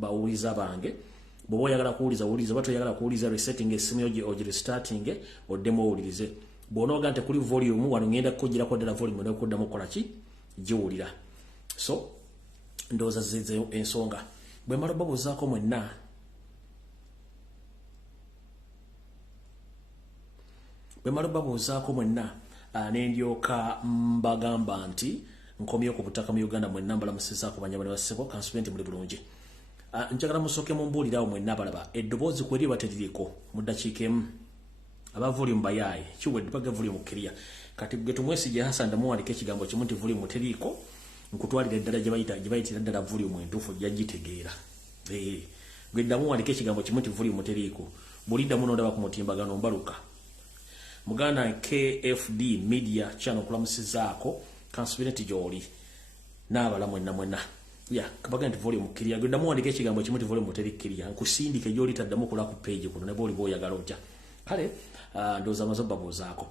bawuliza bange bobo yagala kuwuliza bato yagala kuwuliza resetting essimu yo restarting oddemu owulirize bw'onooga nti kuli volume wano ngenda kukugira ko ddala volume n'okuddamu okukola ki giwulira so ndowooza zizeyo ensonga bwe mala babuuzaako mwenna nendyoka mbagamba nti nkomye ku butaka mu Uganda mwenna mbalamusizaako banyabane bassebo kansubenti muli bulungi njagala musooke mumbuulirawo mwenna balaba eddoboozi kweri bateririiko mu ddakiika emu aba volume bayaaye kiwedde baga volume clear kati gwe tumwesige Hassan ndamuwandika ekigambo kimu nti volume teriiko nkutwalira eddala gye bayitira ddala volume entuufu jagitegeera gwe ndamuwandika ekigambo kimu nti volume teriiko buliddamu n'ondaba ku mutimbagano mbaluka Muganda KFD Media channel kulamusizaako kansubirenti gy'oli n'abala mwenna kabaga nti volume clear gwe ndamuwandika ekigambo kimu nti volume teri clear nkusindike gy'oli taddamu kula ku page kuno ne bw'oli bw'oyagala ojja kale ndowooza amaze babuuzaako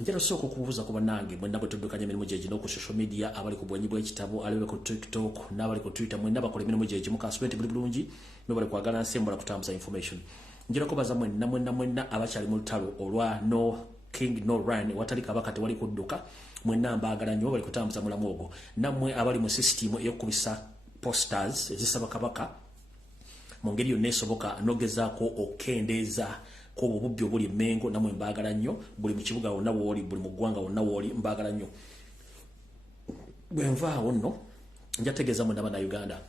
njala tusooka okubuuza ku bannange mwenna bwe tuddukanya emirimu gye gino ku social media abali ku bwenyi bw'ekitabo alibe ku TikTok n'abali ku Twitter mwenna bakola emirimu gye gimu kansubirenti buli bulungi n'obali kwagala nsembula kutambuza information njala kubaza mwenna abakyali mu lutalo olwa no king no run watali kabaka tewali kudduka mwenna mbaagala nnyo bali kutambuza mulamu ogwo nammwe abali mu system ey'okubisa posters ezisaba kabaka mu ngeri yonna esoboka nogezaako okendeeza ko obubbi obuli emmengo namwe mbaagala nnyo buli mu kibuga wonna wooli buli mu ggwanga wonna wooli mbaagala nnyo bwe nvaawo nno njategeeza mwenna bannayuganda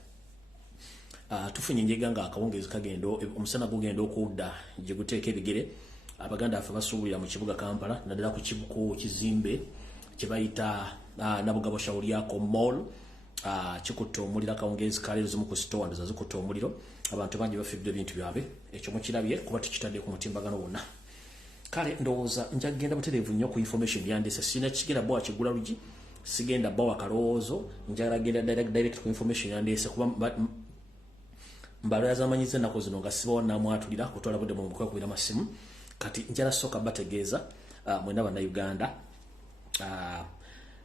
tufunye enjega nga akawungeezi kagenda omusana gugenda okudda gye guteeka ebigere abaganda afe basuubulira mu kibuga Kampala naddala ku kizimbe kye bayita Nabugabo Shauliako Mall kikutte omuliro akawungeezi kaleero zimu ku store ndoza zikutte omuliro abantu bangi bafidde ebintu byabwe ekyo mukirabye kuba tukitadde ku mutimbagano wonna kale ndowooza njagenda butereevu nnyo ku information yandeese sina kigenda bwa kigula lugi sigenda bawa kalowoozo njagala genda direct ku information yandeese kuba mbalo yazamanyiza ennaku zino nga sibawo namwatulira kutwala budde mu kwekubira masimu kati njala soka bategeeza mwenna bannayuganda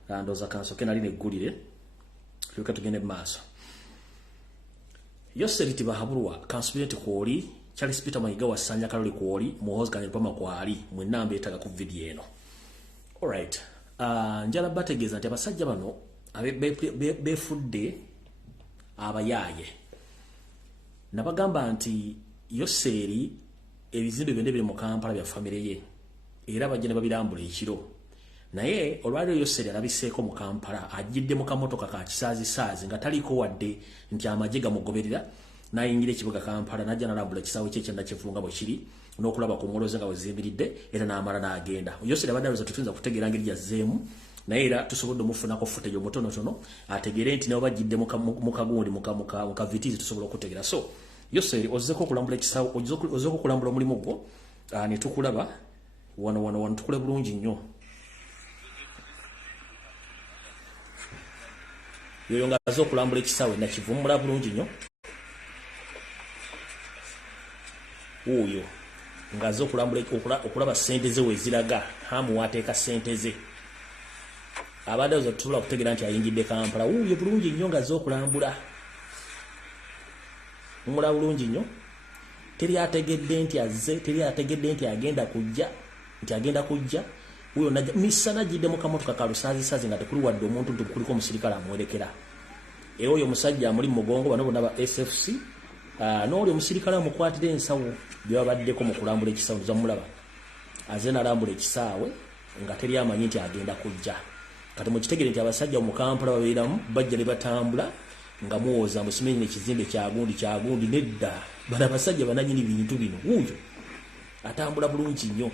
ndowooza kansoke nali neggulire tuleka tugende mu maaso yoseriti bahabulwa kansubirenti kwoli Charles Peter Mayiga wasanya kaloli kwoli muhozi kanye pama kwali mwenna mbeetaga ku video eno alright njala bategeeza nti abasajja bano befudde abayaaye nabagamba nti Yoseri ebizimbe byonna biri mu Kampala bya famire ye era bajja ne babirambula ekiro naye olwaliro Yoseri alabiseeko mu Kampala ajjidde mu kamotoka ka kisaazi nga taliko wadde nti amagye gamugoberera n'ayingira ekibuga Kampala n'ajja n'alambula ekisaawe kye kyenda kivunga bwe kiri n'okulaba ku muloze nga weziyimiridde era n'amala n'agenda Yoseri abadde alowooza tutuyinza kutegeera ngeri yazzeemu naye era tusobodde omufunako footage omutonotono ategeere nti nabo bajjidde mu kagundi mu kavitiizi tusobola okutegeera so Yoseri ozzeeko okulambula ekisaawe ozzeeko okulambula omulimu gwo ne tukulaba wano tukule bulungi nnyo yoyo nga aze okulambula ekisaawe nakivumbula bulungi nnyo oyo nga aze okulaba ssente ze weziraga hamu wateeka ssente ze abadde oza tusobola kutegeera nti ayingidde Kampala oyo bulungi nnyo nga aze okulambula mumula bulungi nnyo teri ategedde nti agenda kujja uyo misana jidde mu kamotoka ka lusaazi nga tekuli wadde omuntu nti kuliko omusirikale amwerekera era oyo omusajja amuli mu mugongo bano bonna ba SFC n'oli omusirikale amukwatira ensawo byabaddeko mu kulambula ekisaawe nzamulaba aze n'alambula ekisaawe nga teri amanyi nti agenda kujja kati mukitegere nti abasajja mu Kampala babeeramu bajja ne batambula nga muwoza musimenye ekizimbe kyagundi nedda bana abasajja bananyini bintu bino uyo atambula bulungi nnyo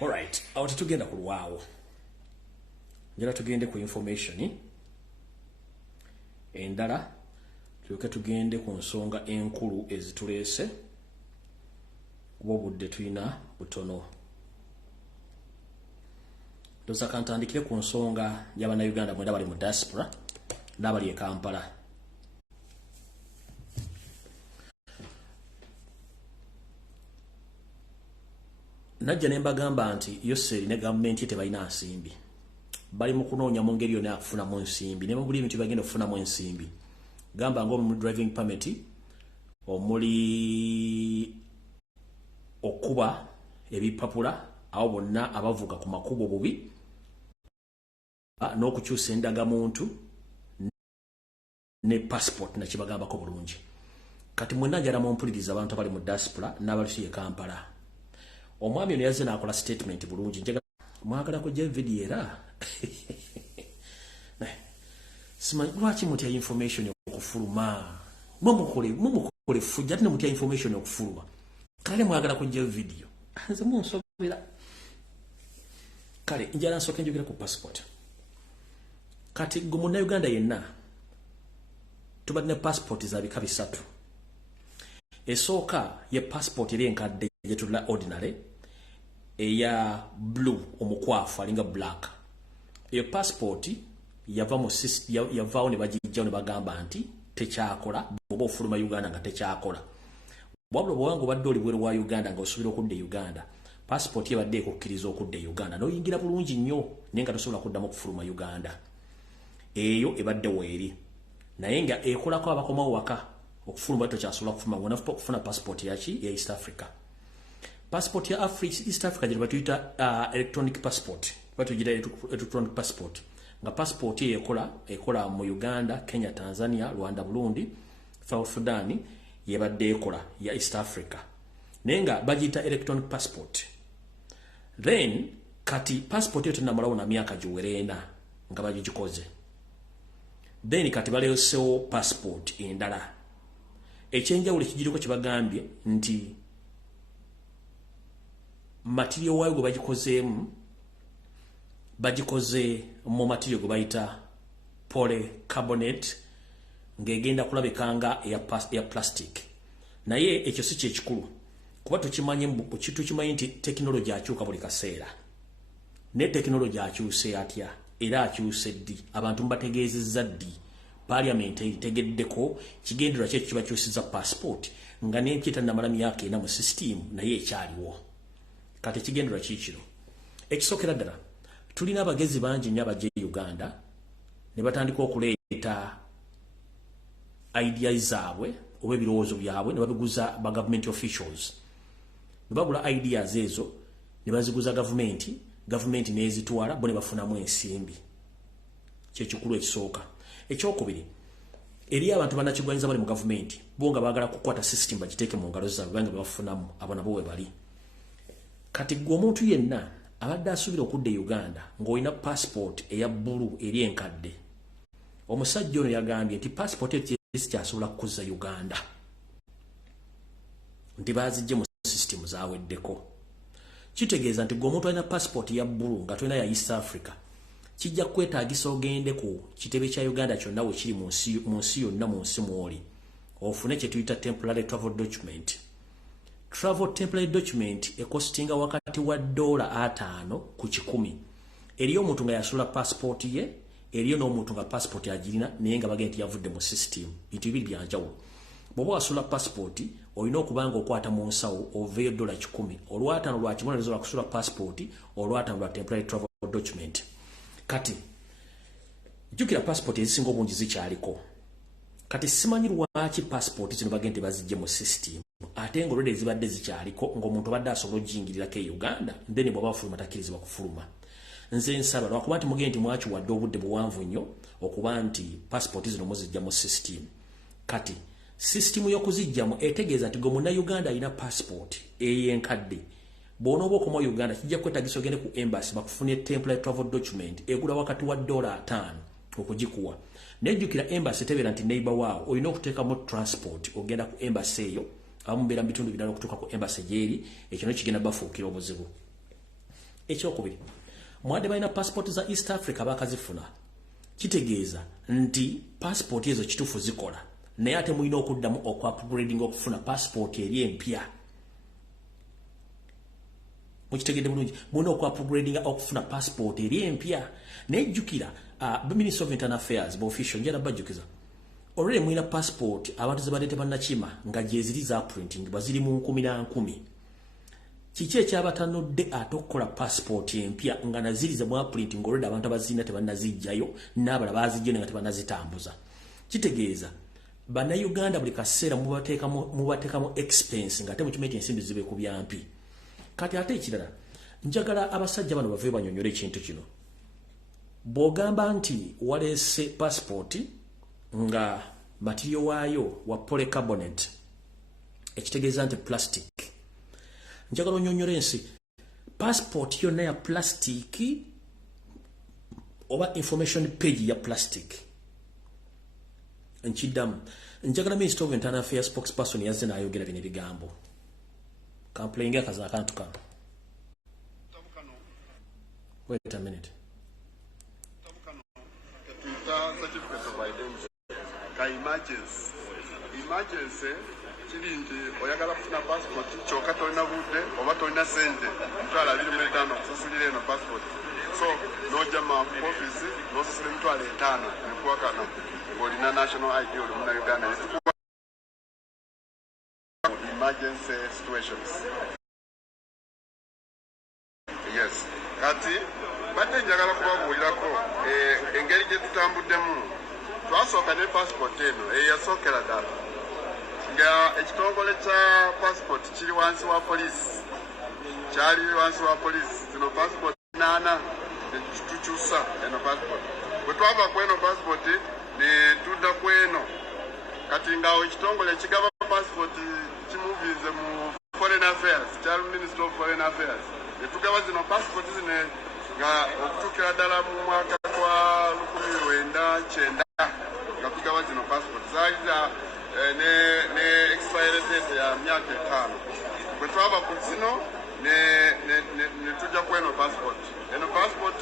alright awo tetugenda ku lwawo njala tugende ku information endala tulyoke tugende ku nsonga enkulu ezituleese oba obudde tulina butono ndoza kantandikire ku nsonga y'abannayuganda mwenda bali mu diaspora n'abali e Kampala. Najja ne mbagamba nti Yoseri ne gavumenti tebalina nsimbi. Bali mu kunoonya mu ngeri yonna okufunamu ensimbi. Ne mu buli bintu bagenda okufunamu ensimbi. Gamba ng'omu driving permit, omuli okuba ebipapula awo bonna abavuga ku makubo bubi, n'okukyusa endagamuntu ne passport na kibagambako bulungi. Kati mwenna njala mumpuliriza abantu abali mu diaspora n'abali e Kampala. Omwami ono yazze n'akola statement bulungi. Njagala mwagala kujja video era simanyi lwaki mutya information okufuluma. Mumukole fujja ate ne mutya information okufuluma. Kale mwagala kujja video. Nze munsobera. Kale njala nsooke njogera ku passport. Kati gwe Munnayuganda yenna tubadde ne passport za bika bisatu. Esooka ye passport eri enkadde gye tulina ordinary, eya blue omukwafu alinga black. Eyo passport yavaawo ne bagijjawo ne bagamba nti tekyakola bw'oba ofuluma Uganda nga tekyakola. Wabula bw'obanga obadde oli bweru wa Uganda nga osuubira okudda e Uganda, passport ebadde ekukkiriza okudda e Uganda n'oyingira bulungi nnyo naye nga tosobola kuddamu okufuluma Uganda. Eyo ebadde weeri. Naye nga ekolako abakomawo waka okufuluma tokyasobola kufuluma ng'onafupa okufuna passport yaki ya East Africa. Passport ya East Africa gye batuyita electronic passport. Batugira electronic passport. Nga passport ye ekola mu Uganda, Kenya, Tanzania, Rwanda, Burundi, South Sudan yebadde ekola ya East Africa. Naye nga bagiyita electronic passport. Then kati passport yo tennamalawo na myaka giwera nga bagigikoze. Then kati baleesewo passport endala. Ekyenjawulo ekigiriko kibagambye nti material wayo gwe bagikozeemu bagikoze mu material gwe bayita polycarbonate ng'egenda kulabikanga ya plastic. Naye ekyo si kyekikulu kuba tukimanyi nti tekinologi akyuka buli kaseera. Ne tekinologi akyuse atya era akyuse ddi. Abantu mbategeezezza ddi. Parliament eritegeddeko kigendera kye kibakyusiza passport nga n'empya tannamala myaka ena mu system naye ekyaliwo. Kati kigendera kikino. Ekisookera ddala tulina abagezi bangi nnyo abajja e Uganda ne batandika okuleeta ideas zaabwe oba ebirowoozo byabwe ne babiguza ba government officials. Ne bagula ideas ezo ne baziguza gavumenti n'ezitwala bo ne bafunamu ensimbi. Kyekikulu ekisooka. Ekyokubiri, eri abantu bannakigwanyiza bali mu gavumenti bo nga baagala kukwata system bagiteeke mu ngalo zaabwe banga bafunamu abo nabo we bali. Kati gwe omuntu yenna abadde asuubira okudda e Uganda ng'olina passport eya bbulu eri enkadde. Omusajja ono yagambye nti passport ekyasobola kukuzza Uganda nti baazijje mu system zaaweddeko. Kitegeeza nti gwe omuntu alina passport eya bbulu nga tolina ya East Africa kijja kwetaagisa ogende ku kitebe kya Uganda kyonna we kiri mu nsi yonna mu nsi mw'oli ofune kye tuyita temporary travel document. Travel temporary document ekostinga wakati wa $5 ku 100. Eriyo omuntu nga yasula passport ye, eriyo n'omuntu nga passport agirina naye nga bagenda yavudde mu system. Bintu bibiri bya njawulo. Bw'oba wasula passport olina okubanga okwata mu nsawo oveeyo $10. Olw'ataano lwa kibonerezo lwa kusula passport, olw'ataano lwa temporary travel document. Kati jjukira passport ezisinga obungi zikyaliko. Kati simanyi lwaki passport zino bagende bazijje mu system ate ng'olwedde ezibadde zikyaliko ng'omuntu badde asobola ogiyingirirako e Uganda then bw'aba bafuluma takkirizibwa kufuluma. Nze nsaba lwakuba nti mugende mwakiwadde obudde buwanvu nnyo okuba nti passport zino muzijja mu system. Kati system y'okuzijjamu etegeeza nti gwe Munnayuganda alina passport ey'enkadde bw'onooba okoma Uganda kijja kwetaagisa ogende ku embassy bakufunye temporary travel document egula wakati wa $5 okugikuwa. Nejjukira embassy tebeera nti neighbor waawo olina okuteekamu transport ogenda ku embassy eyo abamubeera mu bitundu birala okutuuka ku embassy gyeri ekyo nekigenda bafuukira obuzibu. Ekyokubiri, mwadde balina passport za East Africa bakazifuna kitegeeza nti passport ezo kituufu zikola naye ate mulina okuddamu okupgrading okufuna passport eri empya. Mukitegedde bulungi mulina okupgrading okufuna passport eri empya. Nejjukira Minister of Internal Affairs official njera bajukiza already mwina passport abantu zebalete bannakima nga jeziri za printing baziri mu 10 kiki ekyabatanudde atokola passport empya nga naziriza mwa printing already abantu abazina tebannazijjayo n'abala bazijje nga tebannazitambuza kitegeeza bana Uganda buli kaseera mubateekamu expense nga temukimeete ensimbi zibe ku byampi kati ate ekirala njagala abasajja bano bave banyonyole ekintu kino bw'ogamba nti waleese passport nga material waayo wa polycarbonate ekitegeeza nti plastic njagala onyonyole ensi passport yonna ya plastic oba information page ya plastic nkiddamu njagala Minister of Internal Affairs spokesperson yazze n'ayogera bino ebigambo kamplayinga akaza akantu kano wait a minute emergency kiri nti oyagala kufuna passport kyokka tolina budde oba tolina sente emitwalo 25 okususulira eno passport so nojja mu office n'osusula emitwalo 5 nekuwakana ng'olina national ID oli muna Uganda emergency situations. Yes, kati badde njagala kubabuulirako engeri gye tutambuddemu twasooka ne passport eno eyasookera ddala nga ekitongole kya passport kiri wansi wa poliisi kyali wansi wa poliisi zino passport 8 tukyusa eno passport bwe twava ku eno passport ne tudda ku eno kati ngaawo ekitongole ekigaba passport kimuviize mu foreign affairs kyali Minister of Foreign Affairs ne tugaba zino passport zine nga okutuukira ddala mu mwaka gwa 1990 nga tugaba zino passport zaali ne expiry date ya myaka 5 bwe twava ku zino ne tujja ku eno passport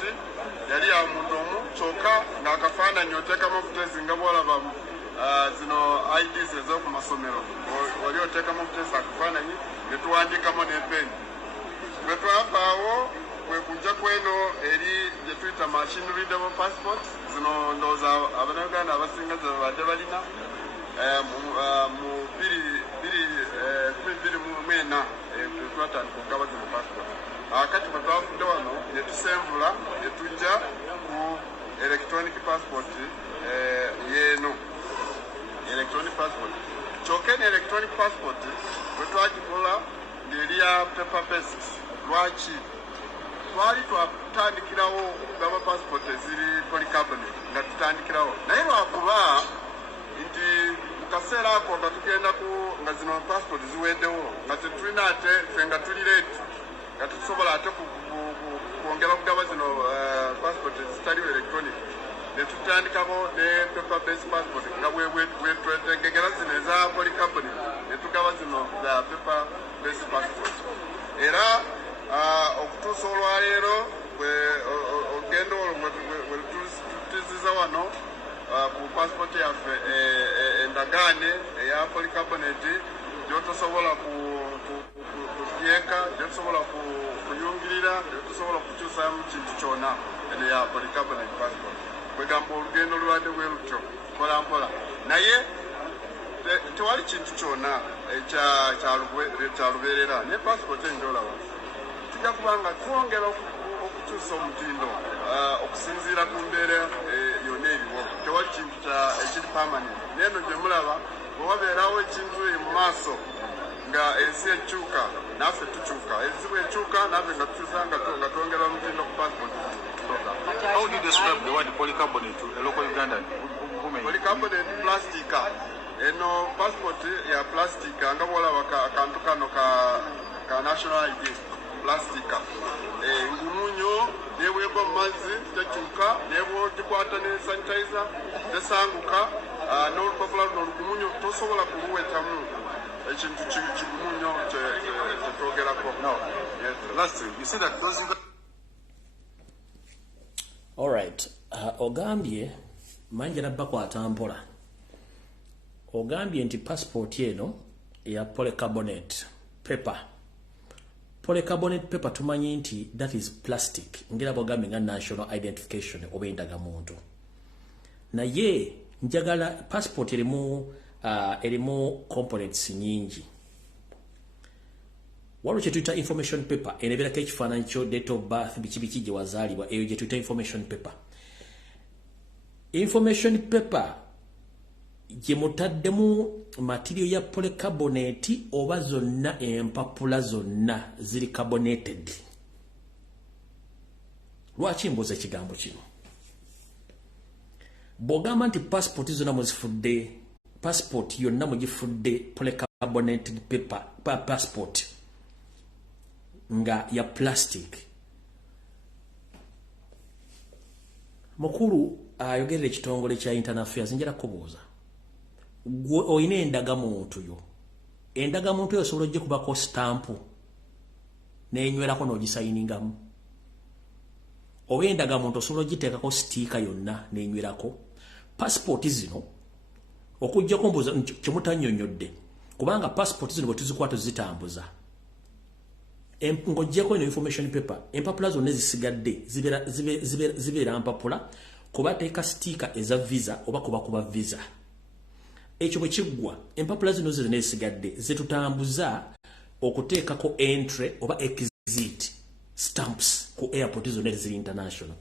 yali ya muntu omu kyokka ng'akafaananyi oteekamu obutezi nga bwolaba zino IDs ez'oku masomero oli oteekamu obutezi akafaananyi ne tuwandiikamu n'epeni bwe twavaawo kwe kujja ku eno eri gye tuyita machine readable passport zino ndowooza abannayuganda abasinga ze babadde balina mu 2024 twatandika okugaba zino passport kati bwe twavudde wano ne tusenvula ne tujja ku electronic passport yeeno electronic passport kyokka ne electronic passport bwe twagikola ng'eri ya paper based lwaki twali twatandikirawo okugaba passport eziri polycarbonate nga tutandikirawo naye lwakuba nti mu kaseera ako nga tugenda nga zino passport ziweddewo nga tetulina ate ffe nga tuli late nga tetusobola ate kwongera okugaba zino passport ezitaliwo electronic ne tutandikako ne paper based passport nga bwetwetegekera zino eza polycarbonate ne tugaba zino za paper based passport era okutuusa olwaleero ogenda olwo bwe tutuziza wano ku passport yaffe endagaane eya polycarbonate gyotosobola kutyeka gyotosobola kuyungirira gyotosobola kukyusamu kintu kyonna eno ya polycarbonate passport kwegamba olugendo lubadde bwe lutyo mpolampola naye tewali kintu kyonna kyalubeerera ne passport enjolaba tujja kubanga twongera okukyusa omutindo okusinziira ku mbeera yonna eriwo tewali kintu ekiri permanent neeno gye mulaba bwe wabeerawo ekintu mu maaso nga ensi ekyuka naffe tukyuka ensi bwekyuka naffe nga tukyusa nga twongera omutindo ku passport. How do you describe the word polycarbonate to a local Ugandan woman? Polycarbonate plastica. Eno passport ya plastica nga bwolaba akantu kano ka national ID plastica. Ngumunyo nebwegwa mu mazzi tekyuka nebwogikwata ne sanitizer tesanguka n'olupapula luno olugumunyo tosobola kuluwetamu ekintu kigumunyo kyetwogerako. Last thing, you said that those all right. Ogambye manje nabbakwata mpola ogambye nti passport eno ya polycarbonate paper tumanyi nti that is plastic ngera bwogambye nga national identification oba endagamuntu naye njagala passport erimu components nyingi. Waliwo kye tuyita information paper enebeerako ekifaananyi kyo date of birth biki gye wazaalibwa, eyo gye tuyita information paper. Information paper gye mutaddemu material ya polycarbonate oba zonna empapula zonna ziri carbonated. Lwaki mbuuza ekigambo kino? Bw'ogamba nti passport zonna muzifudde, passport yonna mugifudde polycarbonated paper passport nga ya plastic. Mukulu ayogerera ekitongole kya Internal Affairs njala kubuuza. Gwe oyina endagamuntu yo. Endagamuntu yo osobola ojje kubako stampu n'enywerako n'ogisayiningamu. Oba endagamuntu osobola ogiteekako sitiika yonna n'enywerako. Passport zino okujjako mbuuza kyemutannyonnyodde, kubanga passport zino bwe tuzikwata tuzitambuza. Ng'oggyeko ino information paper, empapula zonna ezisigadde zibeera mpapula kuba teeka sitiika eza visa oba kuba visa. Ekyo bwe kiggwa, empapula zino zonna ezisigadde zetutambuza okuteekako entry oba exit stamps ku airport zonna eziri international.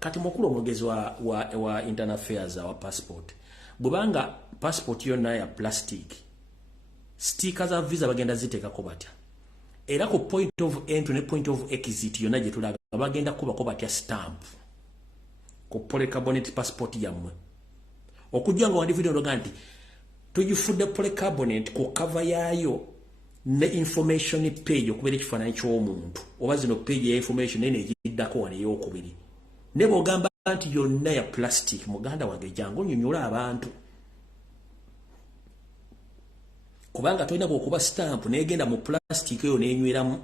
Kati mukulu omwogezi wa Internal Affairs wa passport, bwebanga passport yonna ya plastic, stika za visa bagenda ziteekako batya. Era ku point of entry ne point of exit yonna gye tulaga bagenda kubako batya stamp ku polycarbonate passport yammwe. Okujja nga wandi video ndoga nti tugifudde polycarbonate ku cover yaayo ne information page okubeera ekifaananyi ky'omuntu oba zino page ya information ene egiddako wano ey'okubiri. Ne bw'ogamba nti yonna ya plastic, muganda wange jangu onyonyola abantu. Kubanga tolina bw'okuba stamp n'egenda mu plastic eyo n'enyweramu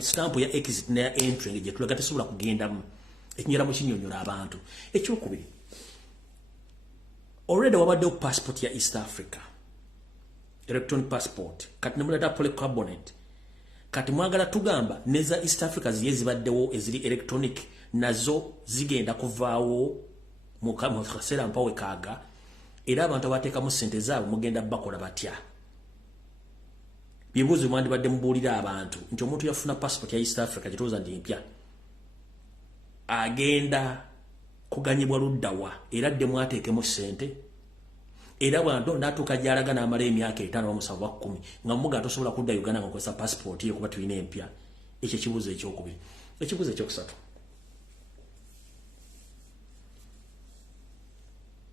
stamp ya exit ne ya entry gye tulaga tesobola kugendamu. Ekinyweramo kinyonyola abantu. Ekyokubiri, already wabaddewo passport ya East Africa, electronic passport, kati nemuleta polycarbonate. Kati mwagala tugamba neza East Africa ziye zibaddewo eziri electronic nazo zigenda kuvaawo mu kaseera mpawe kaaga, era abantu abateekamu ssente zaabwe mugenda bakola batya? Bibuuzo mwandibadde mubuulira abantu nti omuntu yafuna passport ya East Africa gyetuuza ndi mpya agenda kuganyibwa luddawa era dde mwateekemu ssente, era bwanto ndatuuka gy'alaga n'amala emyaka 5 bamusaba 10 nga muga tosobola kudda Uganda nga nkozesa passport ye kuba tulina empya. Ekyo kibuuzo ekyokubiri. Ekibuuzo ekyokusatu,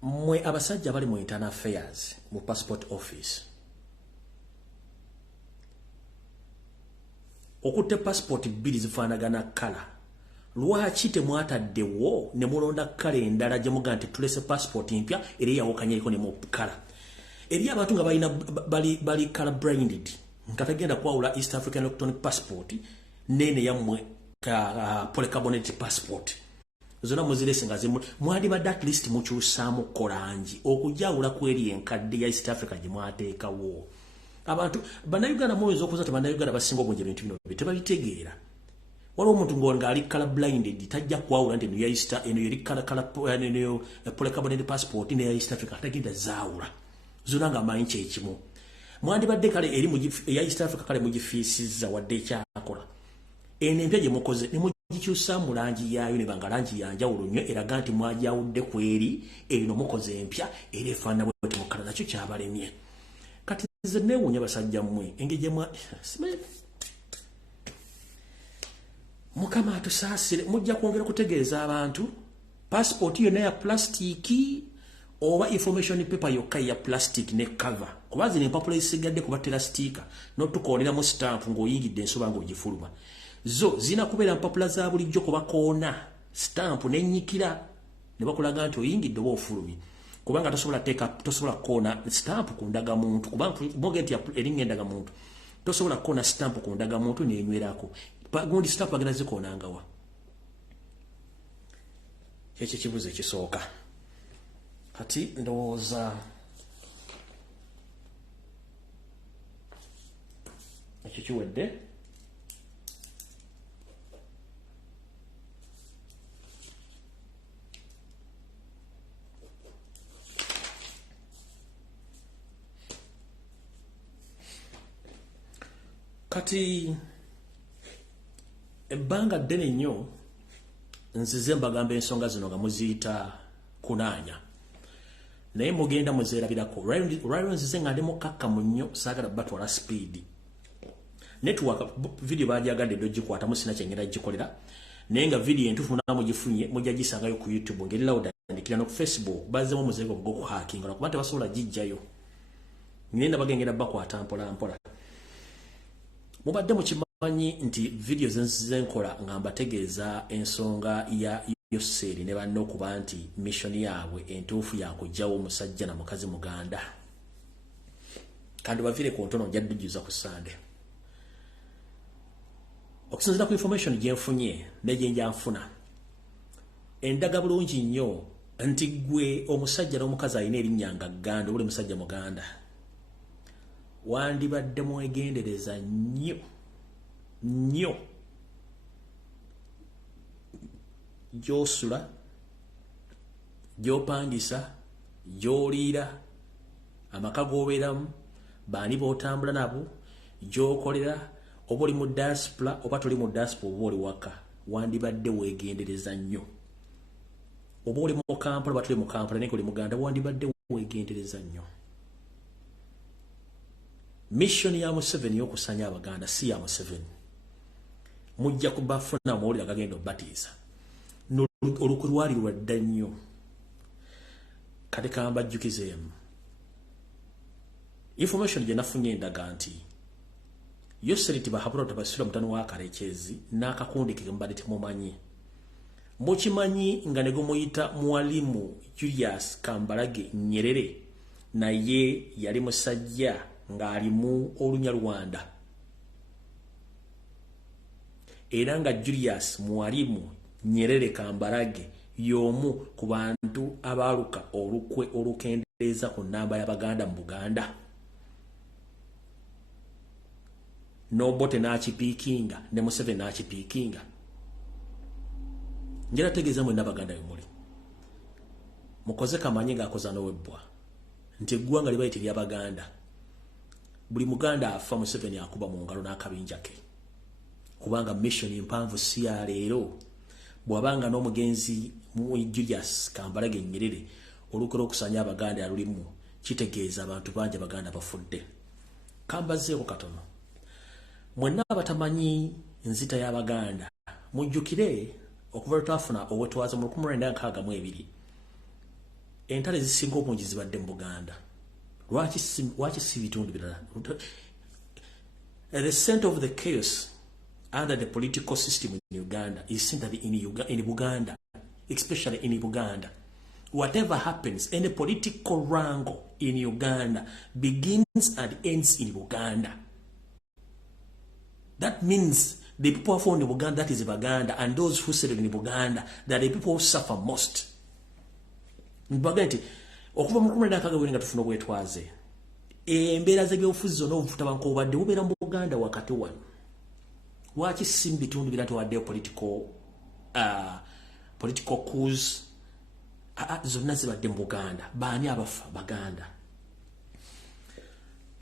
mwe abasajja bali mu Internal Affairs mu passport office, okutte passport bbiri zifaanagana kala, lwaki temwataddewo ne mulonda kala endala gye muga nti tulese passport mpya era yawukanyeriko ne mu kala? Eri abantu nga balina bali color blinded nga tagenda kwawula East African electronic passport nene yammwe polycarbonate passport. Zona muzirese nga zimu mwandibadde at least mukyusaamu kolangi okujawula kweri enkadde ya East Africa gye mwateekawo. Abantu bannayuganda muweza okuza tebannayuganda basinga obungi ebintu bino tebabitegeera. Waliwo omuntu nga ali color blinded tajja kwawula nti eno ya East, eno yeri eno polycarbonate passport ne ya East Africa tagenda zaawula. Zona nga amanyi kyekimu. Mwandibadde kale eri ya East Africa kale mugifiisizza wadde ekyakola. Eno empya gye mukoze ne mugikyusa mu langi yaayo ne banga langi yanjawulo nnyo eraga nti mwajawudde kweri eno mukoze empya era efaanana bweti mukala nakyo kyabalemye. Kati nze neewuunya basajja mmwe engeri gye Mukama atusaasire mujja kwongera kutegeeza abantu passport yonna ya plastiki oba information paper yokka ya plastic ne cover. Kuba zino empapula ezisigadde kubatera stika n'otukooneramu stamp ng'oyingidde ensoba ng'ogifuluma. Zo zina kubeera mpapula za bulijjo kuba koona stamp n'ennyikira ne bakulaga nti oyingidde oba ofulumye. Kubanga tosobola koona stamp ku ndagamuntu kubanga mwoge nti erinnya endagamuntu tosobola koona stamp ku ndagamuntu n'enywerako. Gundi stamp agenda zikoonangawa. Ekyo kibuuzo ekisooka. Kati ndowooza ekyo kiwedde. Kati ebbanga ddene nnyo nzize mbagamba ensonga zino nga muziyita kunaanya. Naye mugenda muzeerabirako. Olwaliro nzize nga ndi mukakkamu nnyo saagala batwala speed. Network video bajagadde dogikwata musina kyengera gikolera. Naye nga video entuufu mugifunye mujja gisangayo ku YouTube ngeri loud andikira no ku Facebook bazemu muzeego go hacking kuba tebasobola gijjayo. Ngenda bagengera bakwata mpola mpola. Mubadde mukimanyi nti video zenkola nga mbategeeza ensonga ya Yoseri ne banne okuba nti mission yaabwe entuufu yakujjawo omusajja na mukazi muganda. Kandi bavire ku ntono jaddujuza ku Sunday. Okusinziira ku information gyenfunye negyenja nfuna. Endaga bulungi nnyo nti gwe omusajja n'omukazi alina erinnya nga Ganda buli musajja muganda. Wandibadde mwegendereza nnyo gy'osula, gy'opangisa, gy'oliira, amaka g'obeeramu, baani b'otambula nabo, gy'okolera, oba oli mu diaspora oba toli mu diaspora oba oli waka. Wandibadde weegendereza nnyo. Oba oli mu Kampala oba toli mu Kampala naye oli muganda, wandibadde weegendereza nnyo. Mission ya Museveni y'okusanya abaganda si ya Museveni. Mujja kubafuna amawulire agagenda obbatiisa. Olukwe lwali lwadda nnyo. Kati kambajjukizeemu. Information gye nafunye endaga nti Yoseri tibahabula tabasula mutano wa Karekyezi n'akakundi ke mbadde temumanyi. Mukimanyi nga ne gumuyita Mwalimu Julius Kambarage Nyerere naye yali musajja ng'alimu Olunyarwanda. Era nga Julius Mwalimu Nyerere Kambarage y'omu ku bantu abaaluka olukwe olukendeeza ku nnamba y'Abaganda mu Buganda. Nobote n'akipiikinga ne Museveni n'akipiikinga. Njera tegeeza mwenna Abaganda yomuli. Mukoze kamanyi ng'akoza n'owebbwa nti eggwanga libayite ly'Abaganda. Buli Muganda afa Museveni akuba mu ngalo n'akabinja ke. Kubanga mission empanvu si ya leero. Bw'abanga n'omugenzi mu Julius Kambarage Nyerere olukero okusanya Abaganda yalulimu kitegeeza abantu bangi Abaganda bafudde. Kambazeeko katono. Mwenna abatamanyi nzita y'Abaganda mujjukire okuva twafuna obwetwaza mu 1962 entale zisinga obungi zibadde mu Buganda. Lwaki si bitundu birala? The center of the chaos under the political system in Uganda is centered in Buganda, especially in Buganda. Whatever happens, any political wrangle in Uganda begins and ends in Buganda. That means the people who are in Buganda, that is Buganda, and those who settle in Buganda, that the people who suffer most. Mbagati, okuva mu 1962 nga tufuna obwetwaze. Embeera z'ebyobufuzi zonna obufuta banko obadde bubeera mu Buganda wakati wano. Waki si bitundu birala tewaddeyo political coups zonna zibadde mu Buganda. Baani abafa? Baganda.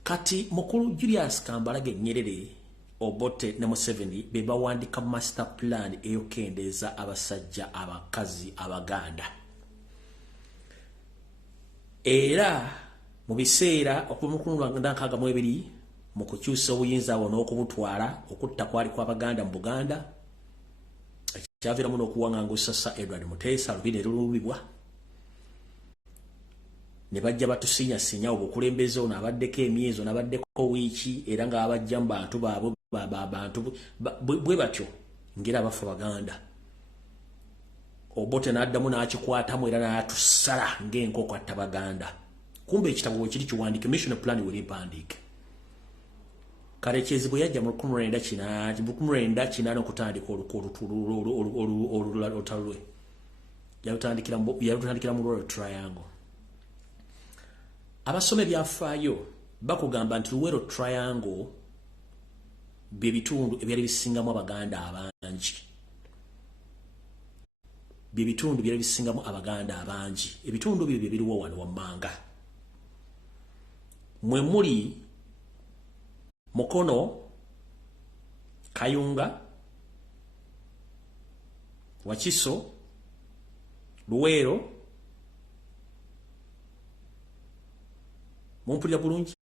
Kati mukulu Julius Kambarage Nyerere Obote ne Museveni be bawandika master plan eyokendeeza abasajja abakazi Abaganda. Era mu biseera okumukunga ndakaga mu ebiri mu kukyusa obuyinza awo n'okubutwala okutta kwali kwa Baganda mu Buganda kyavira muno okuwaŋŋangusa Sir Edward Muteesa lubine lulubibwa ne bajja batusinya obukulembeze ono abaddeko emyezi ono abaddeko wiiki era nga abajja mu bantu baabwe bantu bwe batyo ngera abafa Baganda. Obote n'addamu n'akikwatamu era n'atusala ng'enkoko atta Baganda. Kumbe ekitabo kiri kiwandike mission plan wali mpandike. Karekyezi bwe yajja mu 1998 okutandika olutalwe. Yalutandikira mu Royal Triangle. Abasome byafaayo bakugamba nti Royal Triangle bye bitundu ebyali bisingamu Abaganda abangi. Bye bitundu byali bisingamu Abaganda abangi. Ebitundu bye biriwo wano wammanga. Mwe muli Mukono, Kayunga, Wakiso, Luwero, Mumpulya bulungi,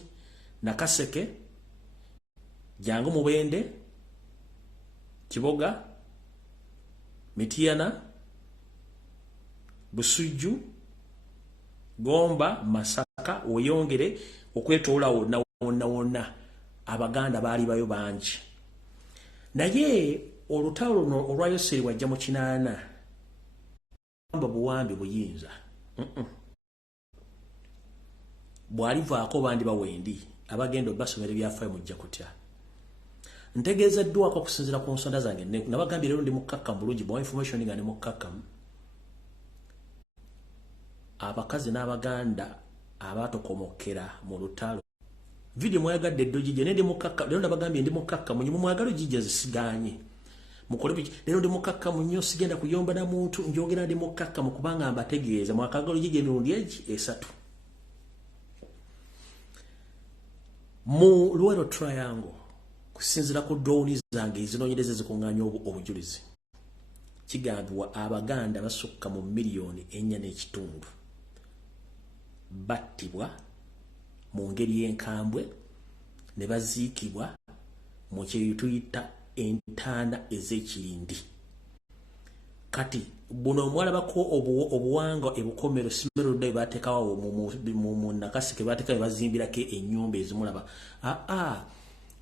Nakaseke, Jangu Mubende, Kiboga, Mitiana, Busuju, Gomba, Masaka, Oyongere, okwetoola wonna Abaganda baali bayo bangi. Naye olutalo luno olwa Yoseri wajja mu kinaana buwambi buyinza. Bwalivaako bandi bawendi abagenda basomera ebyafaayo mujja kutya. Ntegeezeddwako okusinziira ku nsonda zange nabagambye leero ndi mukkakkamu bulungi bwa information nga ndi mukkakkamu. Abakazi n'Abaganda abatokomokera mu lutalo video mwayagadde eddogije ne ndi mukkakkamu leero nabagambye ndi mukkakkamu nnyo mwagala ojijja zisiganye mukole biki leero ndi mukkakkamu nnyo sigenda kuyomba na muntu njogera ndi mukkakkamu kubanga mbategeeza mwakagalo ojijja emirundi esatu. Mu Luwero Triangle kusinzira ku drone zange ezinoonyereza zikuŋŋaanya obujulizi kigambibwa Abaganda basukka mu miliyoni 4.5 battibwa mu ngeri y'enkambwe ne baziikibwa mu kye tuyita entaana ez'ekirindi. Kati buno mwalabako obuwanga ebukomero simero dde bateekawo mu Nakaseke bateeka bazimbirako ennyumba ezimulaba.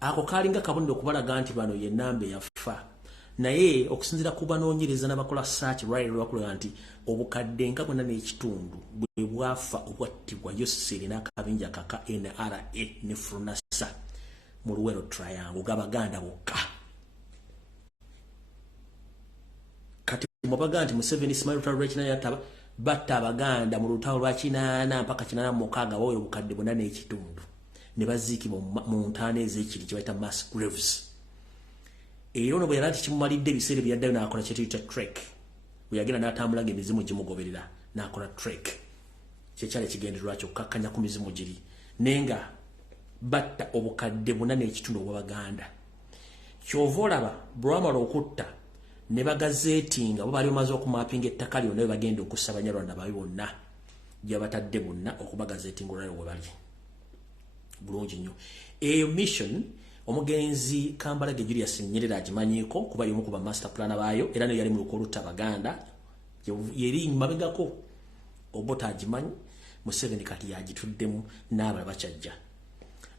Ako kalinga kabonero okubalaga nti bano ye Nambe yafa. Naye okusinzira ku banoonyereza n'abakola search right bakulaga nti obukadde nka 4.5 bwe bwafa obwattibwa Yoseri n'akabinja kaka NRA ne Frunasa mu Luwero Triangle g'Abaganda bokka. Kati mubaga nti Museveni Smile Rachina yataba batta Abaganda mu lutalo lwa 8 mpaka 86 bawe obukadde 4.5 ne baziikibwa mu ntaana ez'ekiri kye bayita mass graves. Eyo no bwe yalati kimumalidde ebiseera byaddayo n'akola kye tuyita trek. Bwe yagenda n'atambula ng'emizimu gimugoberera n'akola trek. Kyekyali ekigendererwa kyo okukakkanya ku mizimu giri. Nenga batta obukadde 4.5 obw'Abaganda. Kyova olaba bwamala okutta ne bagazeetinga bo bali bamaze okumapinga ettaka lyonna bwe bagenda okussa Banyarwanda babe bonna gye batadde bonna okubagazeetinga olwayo bwe bali. Bulungi nnyo. Eyo mission omugenzi Kambalage Julius Nyerere agimanyiiko kuba y'omu ku ba master plan baayo era ne yali mu lukolo Tabaganda yeri mabegako obota agimanyi Museveni kati yagituddemu n'abalala bakyajja.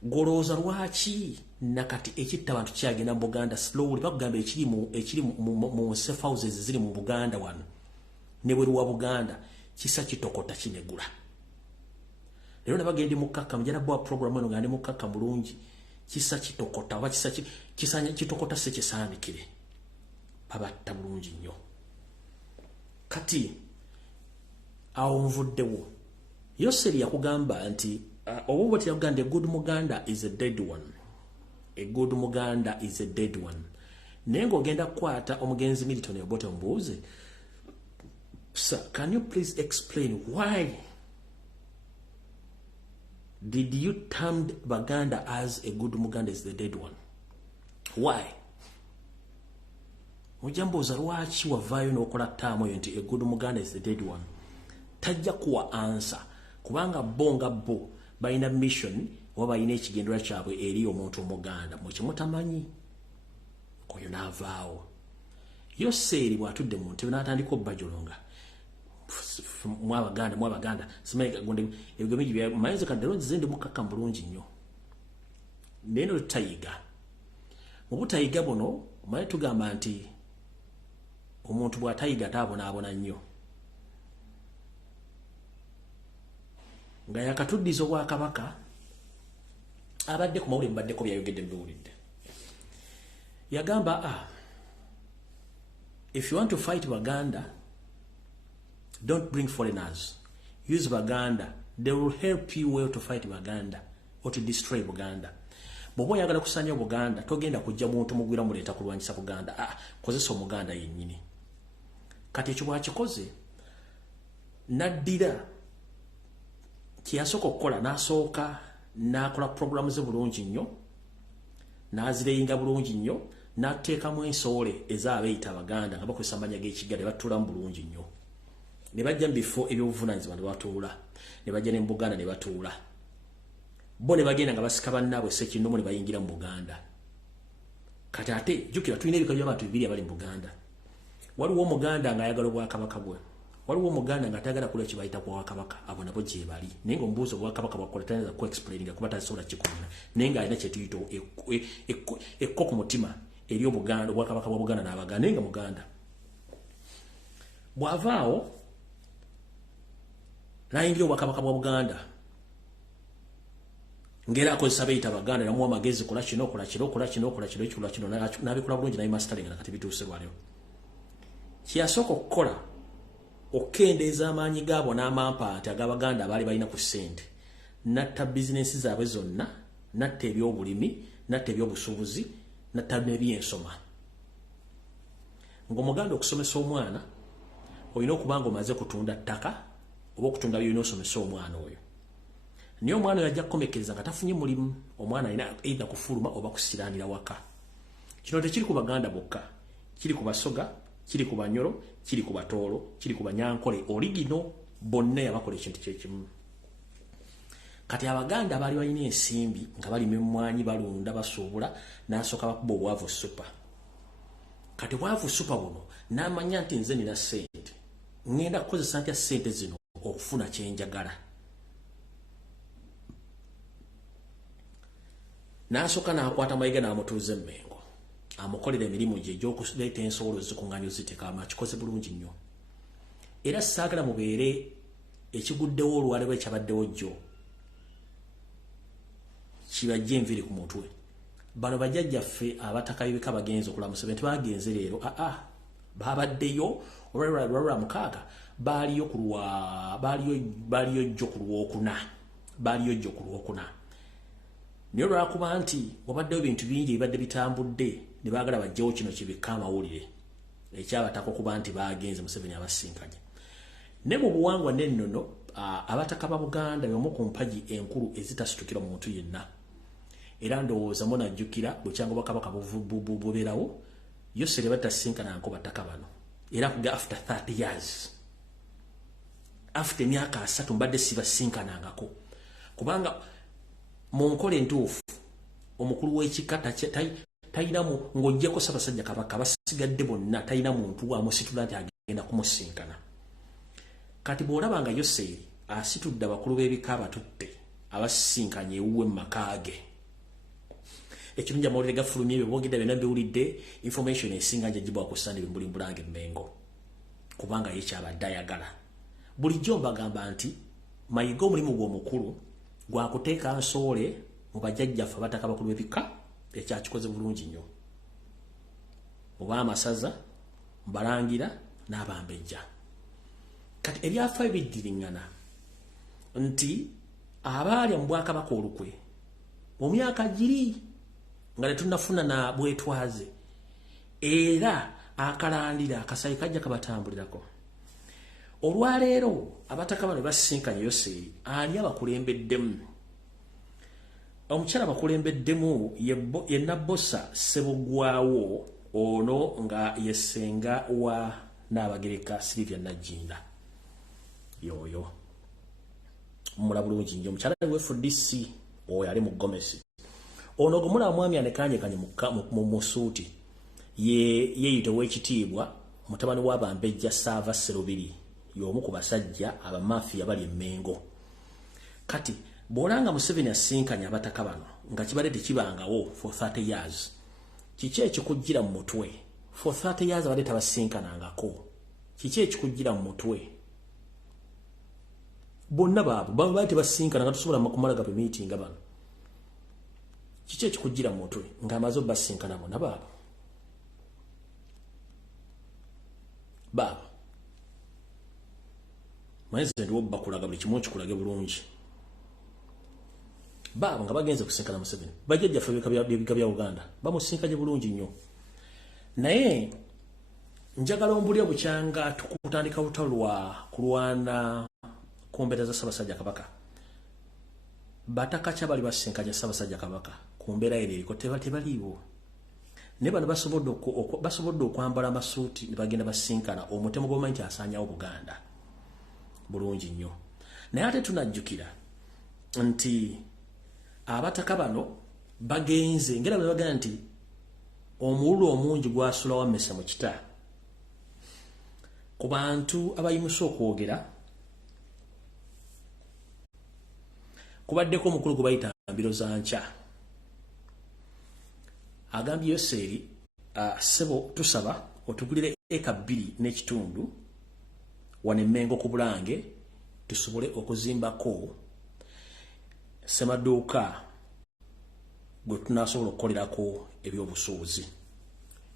Golooza lwaki nakati ekitta abantu kyagenda mu Buganda slowly bakugamba ekiri mu safe houses ziri mu Buganda wano ne bwe ruwa Buganda kisa kitokota kinegula. Leero nabagende mukkakkamu jana bwa program eno ngandi mukkakkamu bulungi kisa kitokota oba kisanya kitokota se kisaanikire babatta bulungi nnyo. Kati awo nvuddewo Yoseri yakugamba nti obubo tiyaganda good Muganda is a dead one. A good Muganda is a dead one. Nengo ogenda kukwata omugenzi Milton Obote mbuuze, sir, can you please explain why did you term Baganda as a good Muganda is the dead one? Why? Mujamboza lwaki wavaayo n'okola ttaamu eyo nti a good Muganda is the dead one? Tajja kuwa answer kubanga bonga bo balina mission oba balina ekigendera kyabwe eri omuntu omuganda mukimutamanyi koyo n'avaawo. Yoseri bw'atudde mu ntebe n'atandika obbajolonga mwabaganda simanyi gonde ebigomiji bya mayinza kaddalo nzize ndi mukkakkamu bulungi nnyo neno lutayiga mu butayiga buno omanyi tugamba nti omuntu bw'atayiga taabonaabona nnyo nga yakatuddiza obwa Kabaka abadde ku mawulire mbaddeko byayogedde mbiwulidde yagamba if you want to fight Baganda, don't bring foreigners. Use Baganda. They will help you well to fight Baganda or to destroy Buganda. Bobo yagala kusanya Buganda, togenda kujja muntu mugwira muleta kulwanyisa Buganda. Kozesa Omuganda yennyini. Kati ekyo bw'akikoze naddira kiyasooka okukola n'asooka n'akola programu ze bulungi nnyo n'azireyinga bulungi nnyo n'ateekamu ensoole ez'abeeyita Abaganda nga bakozesa amannya g'Ekiggala ne batuula mu bulungi nnyo. Ne bajja mu bifo eby'obuvunaanyizibwa ne batuula, ne bajja ne mu Buganda ne batuula. Bo ne bagenda nga basika bannaabwe Ssekinnomo ne bayingira mu Buganda. Kati ate jjukira tulina ebika by'abantu bibiri abali mu Buganda. Waliwo Omuganda ng'ayagala Obwakabaka bwe. Waliwo Omuganda ng'atayagala kulwa kye bayita kwa Kabaka, abo nabo gye bali. Naye ng'omubuuzo Obwakabaka bwakola tayinza ku-explaininga kuba tasobola kikulina. Naye ng'alina kye tuyita ekko ku mutima eri Obuganda, Obwakabaka bwa Buganda n'Abaganda, naye nga Muganda. Bw'avaawo n'ayingira Obwakabaka bwa Buganda. Ngera akozesa beeyita Abaganda namuwa amagezi kola kino n'abikola bulungi naye mastering kati bituuse lwaleero. Kye yasooka okukola okukendeeza amaanyi gaabo n'amampaati ag'Abaganda abaali balina ku ssente. Natta bizinensi zaabwe zonna, natta ebyobulimi, natta ebyobusuubuzi, natta n'ebyensoma. Ng'Omuganda okusomesa omwana olina okuba ng'omaze kutunda ttaka oba okutunda byonna osomesa omwana oyo. Naye omwana oyo ajja kukomekereza nga tafunye mulimu, omwana alina either kufuluma oba kusiraanira waka. Kino tekiri ku Baganda bokka, kiri ku Basoga, kiri ku Banyoro, kiri ku Batoolo, kiri ku Banyankole, Oligino bonna yabakola ekintu kyekimu. Kati Abaganda baali balina ensimbi nga balima emmwanyi balunda basuubula n'asooka bakuba obwavu supa. Kati obwavu supa buno n'amanya nti nze nina ssente, ngenda kukozesa ntya ssente zino okufuna kye njagala. N'asooka n'akwata mayiga n'amutuuza Emmengo, amukolera emirimu gye egy'okuleeta ensoolo zikuŋŋaanya oziteeka akikoze bulungi nnyo. Era saagala mubeere ekiguddewo olwaleero ekyabaddewo jjo kibajja enviiri ku mutwe. Bano bajjajjaffe abataka b'ebika bagenze okulamusa be tebagenze leero, baabaddeyo olwalwa mukaaga baaliyo jjo ku Lwokuna. Naye olwakuba nti wabaddewo ebintu bingi ebibadde bitambudde ne baagala bajjewo kino kibikka amawulire ekyabataka okuba nti bagenze Museveni abasinkanye. Ne mu buwangwa n'ennono abataka ba Buganda y'omu ku mpagi enkulu ezitasitukira mu muntu yenna. Era ndowooza munajjukira bukyanga Obwakabaka bubeerawo Yosere batasinkanako bataka bano. Era kuga after 30 years. After emyaka 3 mbadde sibasinkanangako. Kubanga mu nkola entuufu omukulu w'ekika tayinamu ng'oggyeko Ssaabasajja Kabaka basigadde bonna tayina muntu amusitula nti agenda kumusinkana. Kati bw'olaba nga Yoseri asitudde abakulu b'ebika abatutte abasinkanye ewuwe mu maka ge. Ekirungi amawulire gafulumye ebyo boogedde byonna biwulidde information esinga njagibwa ku Sunday Mbulimbulange Mmengo kubanga ye kyabadde ayagala. Bulijjo mbagamba nti mayiga omulimu gw'omukulu gwa kuteeka nsoole mu bajjajjaffe abataka bakulu b'ebika ekyakikoze bulungi nnyo. Oba amasaza, Balangira n'Abambejja. Kati ebyafaayo biddiringana nti abaali mu Bwakabaka olukwe mu myaka giri nga tetunnafuna na bwetwaze era akalandira akasayi kajja kabatambulirako. Olwaleero abataka bano basinkanye Yoseri ani abakulembeddemu. Omukyala bakulembeddemu ye Nabbosa Ssebugwawo, ono nga yesenga wa Naabagereka Sylvia Najjinda. Yoyo mula bulungi nnyo omukyala we FDC oyo ali mu Gomesi. Ono gumula mwami anekanye mu musuuti yeeyita w'ekitiibwa mutabani w'Abambejja Saava Sserubiri y'omu ku basajja abamafiya bali Emmengo. Kati bw'olanga Museveni asinkanya abataka bano nga kibadde tekibangawo for 30 years, kiki ekikujjira mu mutwe? For 30 years abadde tabasinkanangako. Kiki ekikujjira mu mutwe? Bonna baabo baba tebasinkana nga tusobola kumala gape meeting bano. Kiki ekikujjira mu mutwe ng'amaze basinkana bonna baabo? Baabo mwezi ndiwo bakulaga buli kimu kikulage bulungi. Baabo nga bagenze kusinkana Museveni bajjajjaffe b'ebika bya Uganda bamusinkanye bulungi nnyo. Naye njagala ombulira bukyanga tukutandika lutalo lwa kulwana ku mbeera za Ssaabasajja Kabaka. Bataka ki abali basinkanye Ssaabasajja Kabaka ku mbeera eriko tebaliiwo. ne bano basobodde okwambala amasuuti ne bagenda basinkana omutemu gw'omanyi nti asaanyawo Buganda bulungi nnyo. Naye ate tunajjukira nti abataka bano bagenze ngera bwe bagamba nti omululu omungi gwasula wammese mu kita. Ku bantu abayimusa okwogera kubaddeko omukulu gwe bayita mbiro za nkya. Agambye Yoseri ssebo tusaba otugulire eka 2.5 wano Mengo ku Bulange tusobole okuzimbako semaduuka gwe tunasobola okukolerako ebyobusuubuzi.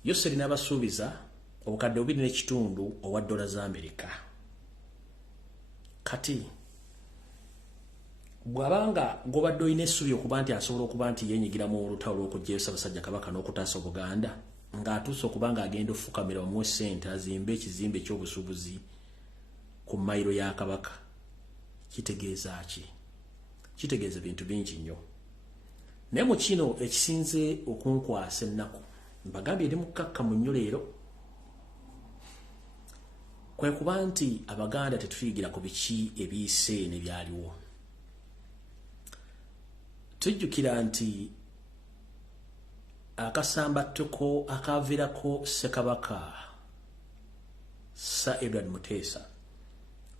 Yoseri n'abasuubiza obukadde 2.5 owa dola za Amerika. Kati bwabanga gobadde olina essuubi okuba nti asobola okuba nti yenyigira mu olutalo lw'okugyayo Ssaabasajja Kabaka n'okutaasa Obuganda ng'atuuse okuba ng'agenda ofukamira omuwe ssente azimbe ekizimbe ky'obusuubuzi ku mayiro ya Kabaka, kitegeeza ki? Kitegeeza bintu bingi nnyo. Naye mu kino ekisinze okunkwasa ennaku mbagambye eri mukkakkamu nnyo leero kwe kuba nti Abaganda tetuyigira ku biki ebiyise ne byaliwo. Tujjukira nti akasambattuko akaviirako Ssekabaka Sir Edward Muteesa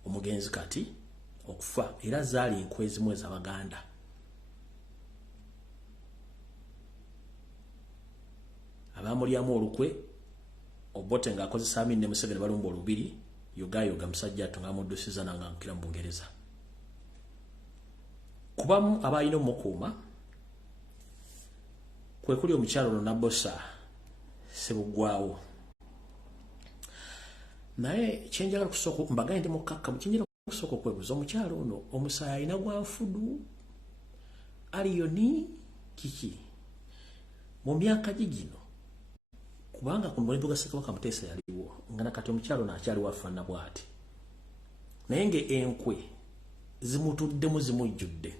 omugenzi kati okufa era zaali enkwezi mu ez'Abaganda. Abamulyamu olukwe Obote ng'akozesa Amin ne Museveni balumba olubiri yogayoga musajja atunga muddusiza nanga nkira mu Bungereza. Kubamu abayina omukuuma kwe kuli omukyalo ono Nabosa Sebugwawo. Naye kyenjagala kusooka mbagaye ndi mukkakkamu kyenjagala kusooka okwebuuza omukyalo ono omusaayi alina gwanfudu aliyoni kiki mu myaka gino kubanga ku mulembe gwa Ssekabaka Muteesa yaliwo nga nakati omukyalo ono akyaliwo afaanana bw'ati. Naye ng'enkwe zimutuddemu zimujjudde.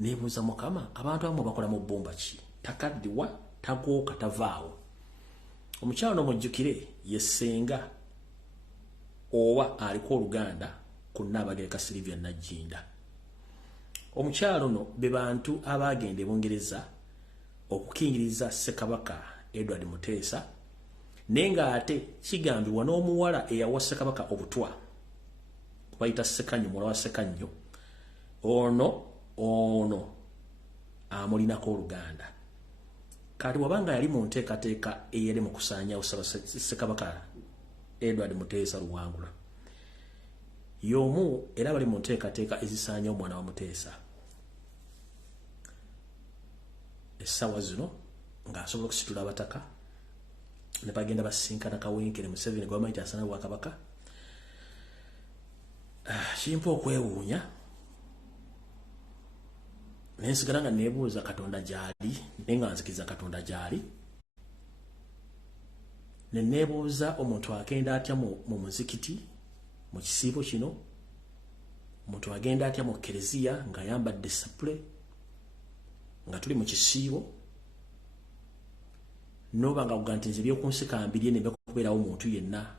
Neebuuza Mukama abantu abamu bakola mu bbumba ki? Takaddiwa, tagooka, tavaawo. Omukyalo ono mujjukire ye ssenga oba aliko Oluganda ku Nnaabagereka Sylvia Najjinda. Omukyalo ono be bantu abaagenda e Bungereza okukingiriza Ssekabaka Edward Muteesa naye ng'ate kigambibwa n'omuwala eyawa Ssekabaka obutwa bayita Ssekanyu, muwala wa Ssekanyu ono amulinako Oluganda. Kati wabanga yali mu nteekateeka eyali mu kusaanyawo Ssekabaka Edward Muteesa Luwangula y'omu era bali mu nteekateeka ezisaanyawo omwana wa Muteesa. Essaawa zino ng'asobola okusitula abataka ne bagenda basinkana Kawenkere Museveni gavumenti asana wa Kabaka. Kimpa okwewuunya nensigala nga neebuuza Katonda gyali naye nga nzikiriza Katonda gyali. Ne neebuuza omuntu agenda atya mu muzikiti mu kisiibo kino, omuntu agenda atya mu kereziya ng'ayambadde sapule nga tuli mu kisiibo noba nga kuga nti nze ebyokunsikambirye ne bekubeerawo omuntu yenna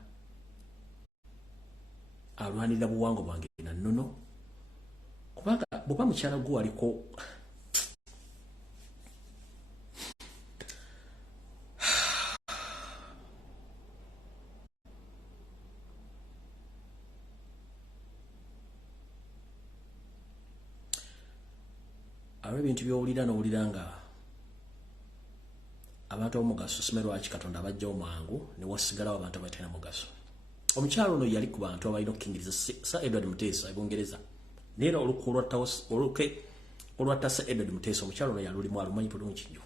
alwanirira buwango bwange na nnono kubanga bw'oba mukyala gwe waliko awo ebintu by'owulira n'owulira nga abantu omugaso simanyi lwaki Katonda abajjawo mangu ne wasigalawo abantu abatalina mugaso. Omukyalo ono yali ku bantu abalina okukingiriza Sir Edward Muteesa e Bungereza. Naye olwatta Sir Edward Muteesa omukyalo ono yalulimu alumanyi bulungi nnyo.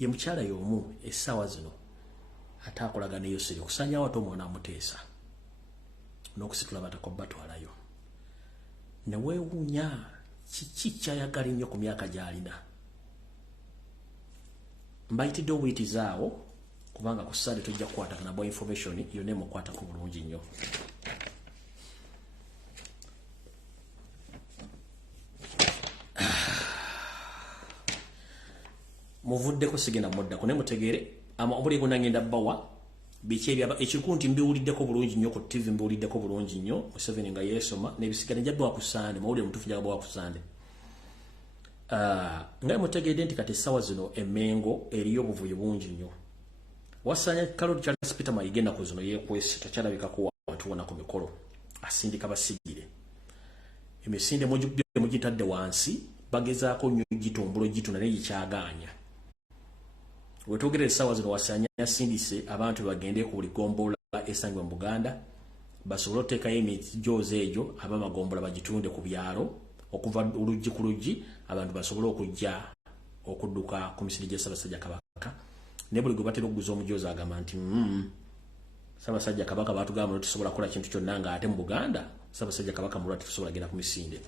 Ye mukyala y'omu essaawa zino ate akolaga ne Yoseri okusaanyawo ate omwana wa Muteesa n'okusitula abataka batwalayo. Ne weewuunya kiki kyayagala ennyo ku myaka gy'alina. Mbayitidde obuyitizaawo kubanga ku Sunday tujja kukwatagana bwa information yonna emukwatako bulungi nnyo. muvuddeko sigenda modda kone mutegere ama obuli kunangenda bawa biche ekikunti mbiwuliddeko bulungi nnyo ku TV mbiwuliddeko bulungi nnyo Museveni nga yeesoma n'ebisigala njabwa ku Sande mawulire mutufu njabwa ku Sande nga mutegedde nti kati sawa zino emengo eriyo obuvuyo bungi nnyo wasanya Kalori Charles Peter Mayiga ku zino yekwese takyalabika ku watu wona ku mikolo asindika basigire emisinde mugitadde wansi bagezaako nnyo gitumbulo gituna naye gikyaganya wetogere sawa zino wasanya sindise abantu bagende ku buli gombola esangwa mu Buganda basobola oteekayo emijoze ejo abamagombola bagitunde ku byalo okuva olugi ku lugi abantu basobola okujja okudduka ku misiri gya Ssaabasajja Kabaka ne buli gwe batera okuguza omujoze agamba nti Ssaabasajja Kabaka batugamba nti tusobola kola kintu kyonna nga ate mu Buganda Ssaabasajja Kabaka mulwati tusobola genda ku misinde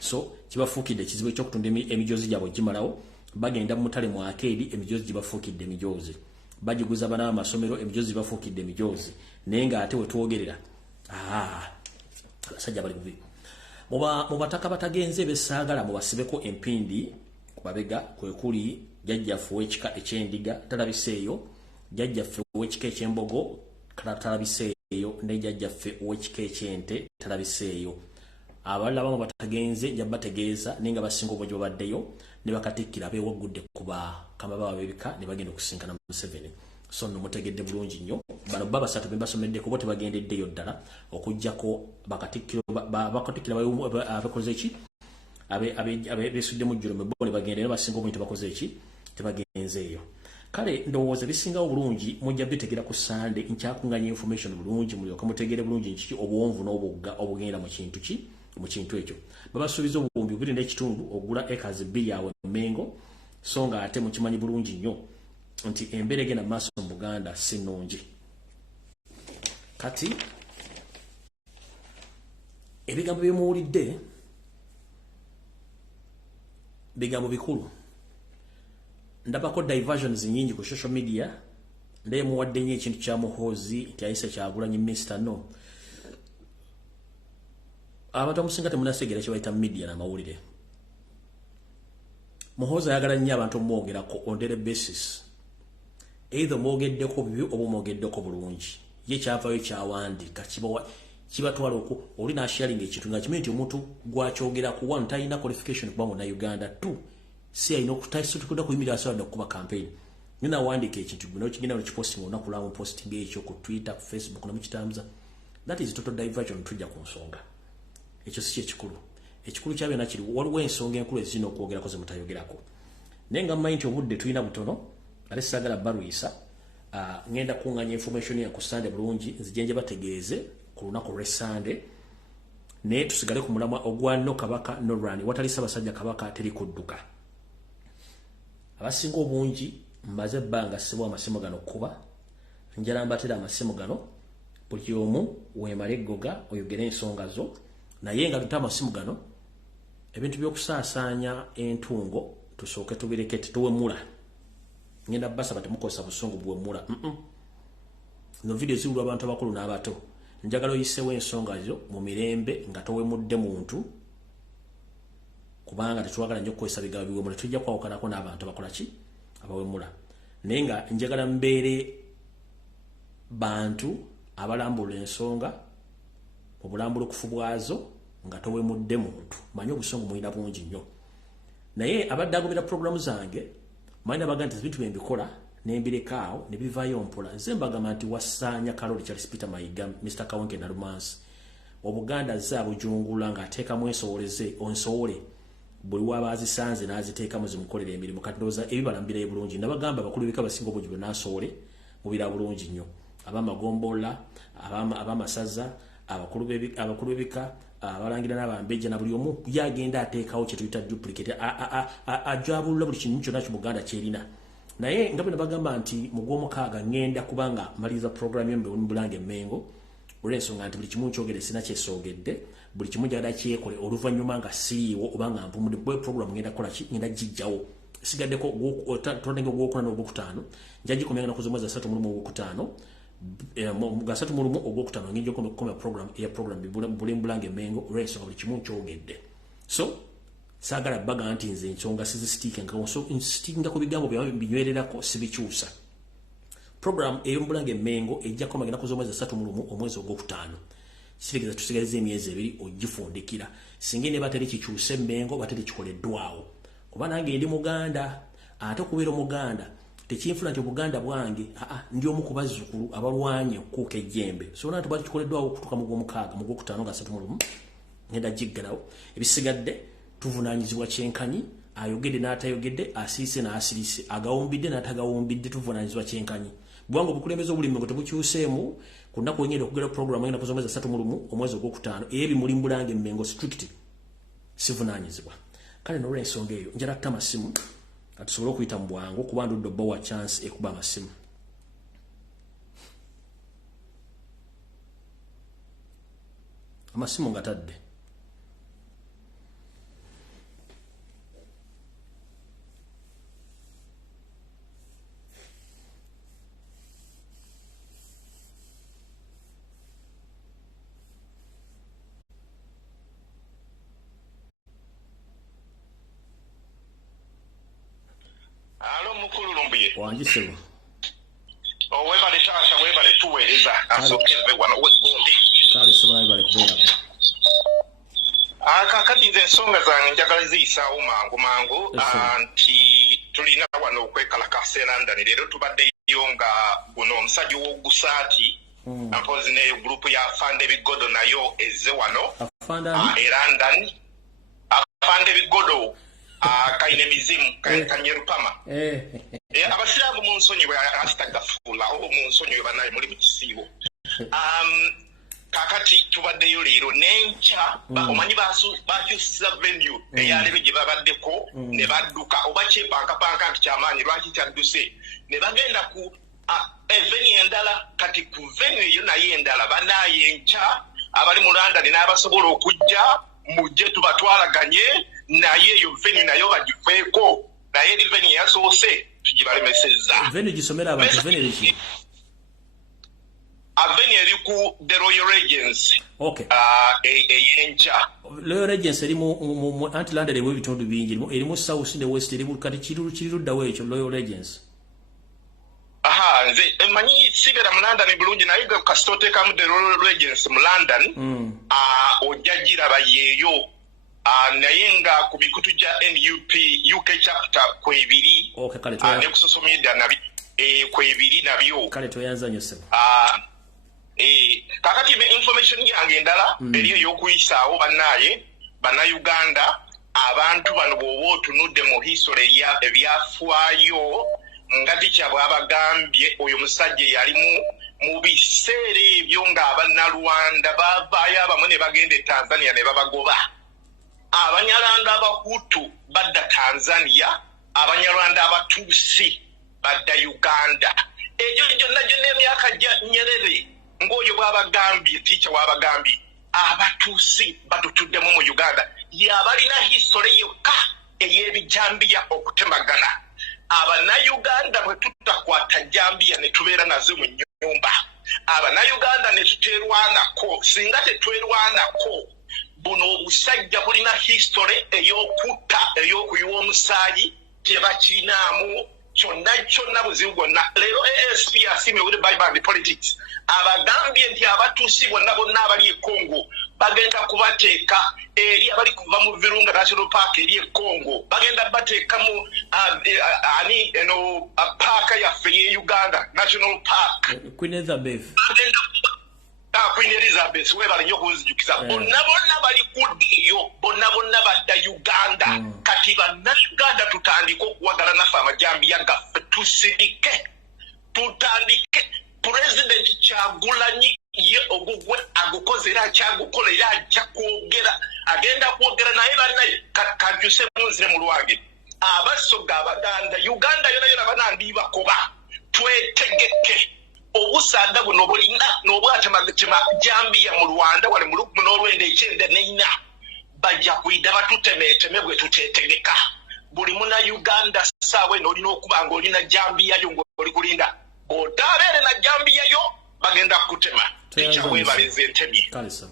so kibafuukidde ekizibu ekyokutunda emijozi gyabwe gimalawo bagenda mu mutale mu arcade emijozi gibafuukidde emijozi bagiguza bana amasomero emijozi bafuukidde emijozi naye nga ate wetwogerera abasajja bali bubi mu bataka batagenze besaagala mu basibeko empindi ku babega kwe kuli jjajjaffe w'ekika ekyendiga talabiseeyo jjajjaffe w'ekika ekyembogo talabiseeyo ne jjajjaffe w'ekika ekyente talabiseeyo abalala abamu batagenze jabategeeza ninga basinga obwejjo baddeyo ne bakatikkira beewagudde kuba kamaba babebika ne bagenda okusinkana mu Museveni so no mutegedde bulungi nnyo bano baba basatu bembasomedde ko bote bagendeddeyo ddala okujjako bakatikkiro abakoze eki besudde mu jjulo mebbo ne bagenda ne basinga obwejjo bakoze eki tebagenzeeyo kale ndowooza bisingawo bulungi mujja bitegera ku Sande nkyakunganya information bulungi mulyoka mutegere bulungi nki obwonvu n'obugga obugenda mu kintu ki mu kintu ekyo babasuubiza obuwumbi 2.5 ogula acres 2 yawe Mengo so nga ate mukimanyi bulungi nnyo nti embera egenda maaso mu Buganda si nnungi kati ebigambo byemuwulidde bigambo bikulu ndabako diversions nyingi ku social media ndaye muwadde nnyo ekintu kya Muhoozi nti ayise Kyagulanyi Mr. No abantu amusinga temunasegera kye bayita media na mawulire Muhoozi ayagala nnyo abantu omwogerako on daily basis either mwogeddeko bibi oba mwogeddeko bulungi ye kyavayo kyawandika kibatwala oku oli nasharing ekintu nga kimanyi nti omuntu gwakyogera ku one talina qualification kuba na Uganda 2 si ayina okutaisitukuda kuyimirira asobola okuba campaign nina wandika ekintu bino kigenda nokiposting olunaku lwamu posting ekyo ku Twitter ku Facebook namukitambuza that is total diversion tujja ku nsonga ekyo si ekikulu kyabe nakiri waliwo ensonga enkulu ezina okwogerako zemutayogerako naye nga mmanyi nti obudde tulina butono ate sagala barwisa ngenda kunganya information ya ku Sande bulungi nzijenje bategeeze ku lunaku lwe Sande naye tusigale ku mulamwa ogwa no Kabaka no run watali Ssaabasajja Kabaka teri kudduka abasinga obungi mbaze banga sibwa amasimu gano kuba njala mbatira amasimu gano buli omu wemale eggoga oyogere ensonga zo naye nga tutama amasimu gano ebintu by'okusaasaanya entungo tusooke tubireke tuwemula ngenda basa batamukosa busungu bwemula no video ziwulwa abantu abakulu n'abato njagala oyisewo ensonga zo mu mirembe nga towemudde muntu kubanga tetwagala nnyo kukozesa bigambo biwemula tujja kwawukanako n'abantu abakola ki abawemula naye nga njagala mbeere bantu abalambula ensonga obulambulukufu bwazo nga towemudde muntu manyi obusungu mulina bungi nnyo naye abadde agobera programu zange manyi abaga nti ebintu byembikola nembirekaawo ne bivaayo mpola nze mbagamba nti wasaanya Kalori Charles Peter Mayiga Mr. Kawenke Nalumansi Obuganda ze abujungula ng'ateekamu onsowole buli wabazisanze n'aziteekamu zimukolera emirimu kati ndowooza ebibalambira bulungi nabagamba abakulu b'ebika basinga obungi bwenaasowole mubira bulungi nnyo abamagombola abamasaza abakulu b'ebika abalangira n'abambejja na buli omu yagenda ateekawo kye tuyita duplicate ajabulula buli kintu kyonna Buganda kyerina naye nga bwe nabagamba nti mu gw'omukaaga ngenda kubanga maliriza programu yembe Bulange Mengo olw'ensonga nti buli kimu nkyogere sina kyesoogedde buli kimu njagala kyekole oluvannyuma nga siiwo obanga mpumudde bwe programu ngenda kukola ki ngenda gijjawo sigaddeko tolenge ogwokuna n'ogwokutaano njagikomya ennaku z'omwezi 3 mu ogwokutaano ga 3 mu ogwokutaano ngenda okukomya program eya program Bulange Mengo olw'ensonga buli kimu nkyogedde so sagala baga nti nze nsonga sizisitike nga nsitikinga ku bigambo binywererako sibikyusa. Program ey'omubulange Mengo ejjako magenda kuza omwezi 3 omwezi ogwokutaano. Kitegeza tusigaliza emyezi 2 ogifundikira. Singa ne batali kikyuse Mengo batali kikoleddwawo. Kuba nange ndi Muganda, ate okubeera Omuganda tekinfuna nti Obuganda bwange ndi omu ku bazzukulu abalwanye okukuuka ejjembe. So nato bali kikoleddwawo okutuuka mu gw'omukaaga mu gwokutaano nga 3 ngenda jiggalawo. Ebisigadde tuvunaanyizibwa kyenkanyi, ayogedde n'atayogedde, asiise n'asirise, agawumbidde n'atagawumbidde, tuvunaanyizibwa kyenkanyi. Bwangu obukulembeze obulimi ngo tebukyuseemu ku nnaku enyenda okugera program engenda kuza omwezi 3 omwezi ogwokutaano ebimuli Mbulange Mengo strict sivunaanyizibwa. Kale n'olw'ensonga eyo njala kuta amasimu atusobole okuyita mu bwangu kuba ndudde obbawa chance ekuba amasimu. Amasimu ngatadde. Alo mukulu Lumbuye. Wanjisebo. Webale shasha webale tuweereza asokeze wano wegundi. Kale soba webale kubeerako. Kakati nze ensonga zange njagala ziyisaawo mangu nti tulina wano okwekalakasa London leero tubaddeyo nga guno omusajja w'ogusaati mpozi ne gurupu ya Afande Bigodo nayo ezze wano e London. Afande Bigodo kaine mizimu kanyerupama abasiraamu mu nsonyi bwe astagafula obo mu nsonyi bwe banaye muri mu kisiibo. Kakati tubaddeyo leero n'enkya omanyi bakyusiza venue eyalebe gye babaddeko ne badduka oba kyepankapanka nti kyamaanyi lwaki kyadduse ne bagenda ku venue endala. Kati ku venue eyo naye endala banaaye enkya abali mu London n'abasobola okujja mujje tubatwalaganye naye eyo venue nayo bagifeeko naye eri venue yasoose tugibalemesezza. Venue gisomera abantu venue liki? Aveni eri ku the Royal Regency. Okay. Eyencha. Royal Regency eri mu Atlanta eri bitundu bingi eri mu South ne West eri kati kirudda weekyo Royal Regency. Nze manyi sigera mu London bulungi naye ga kasitote kamu the Royal Regency mu London ojjagira bayeyo naye nga ku bikutu gya NUP UK chapter kwebiri. Okay, kale ne ku social media nabi kwebiri nabyo. Kale toyanza nyo sebo. Kakati information yange endala eri ey'okuyisaawo bannayuganda abantu bano bw'oba otunudde mu history ebyafaayo nga tikyabwe abagambye oyo musajja yalimu mu biseera ebyo ng'abannalwanda baavaayo abamu ne bagenda e Tanzania ne babagoba. Abanyarwanda abahutu badda Tanzania, abanyarwanda abatuusi badda Uganda. Egyo gyonna emyaka gya Nyerere ng'oyo bw'abagambye ticha w'abagambye abatuusi batutuddemu mu Uganda yabalina history yokka ey'ebijambiya okutemagana. Abannayuganda bwe tutakwata jambiya ne tubeera nazo mu nnyumba, abannayuganda ne tuterwanako. Singa tetwerwanako buno obusajja bulina history ey'okutta ey'okuyiwa omusaayi tebakirinaamu kyonna buzibu bwonna. Leero ASP Ssimu with Bible and politics abagambye nti abatuusi bonna abali e Congo bagenda kubateeka eri abali kuva mu Virunga National Park eri e Congo bagenda bateeka mu paaka yaffe ye Uganda National Park. Queen Elizabeth Queen Elizabeth webale nnyo kunzijukiza. Bonna bali kuddeyo, bonna badda Uganda. Kati bannayuganda tutandike okuwagala naffe amajambiya gaffe tusirike tutandike. President Kyagulanyi ye ogugwe agukoze era akyagukola era ajja kwogera agenda kwogera naye bannaye kakyuse munzire mu lwange abasoga abaganda Uganda yona banandibakoba twetegeke obusaga buno bulina n'obwatemagema jambiya mu Rwanda wali mu n'olwenda ekyenda n'ina bajja kwida batutemeteme bwe tutetegeka buli muna Uganda saawe n'olina okuba ng'olina jambiya yo ng'oli kulinda otabeere na jambiya yo bagenda kutema tekyawebaliza entebye. Kale sa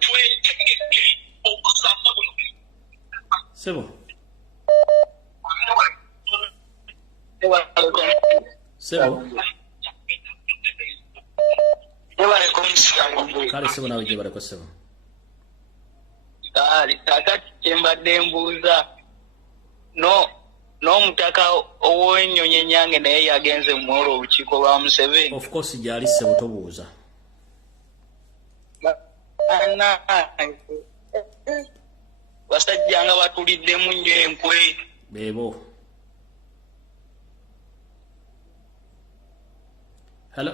twetegeke Sebo. Sebo. Kale sebo nawe gye baleko sebo. Kakati kyembadde mbuuza n'omutaka ow'ennyonyi ennyange naye yagenze mu olwo olukiiko lwa Museveni. Of course gyali sebo tobuuza. Basajja nga batuliddemu nnyo enkwe. Beebo. Hello.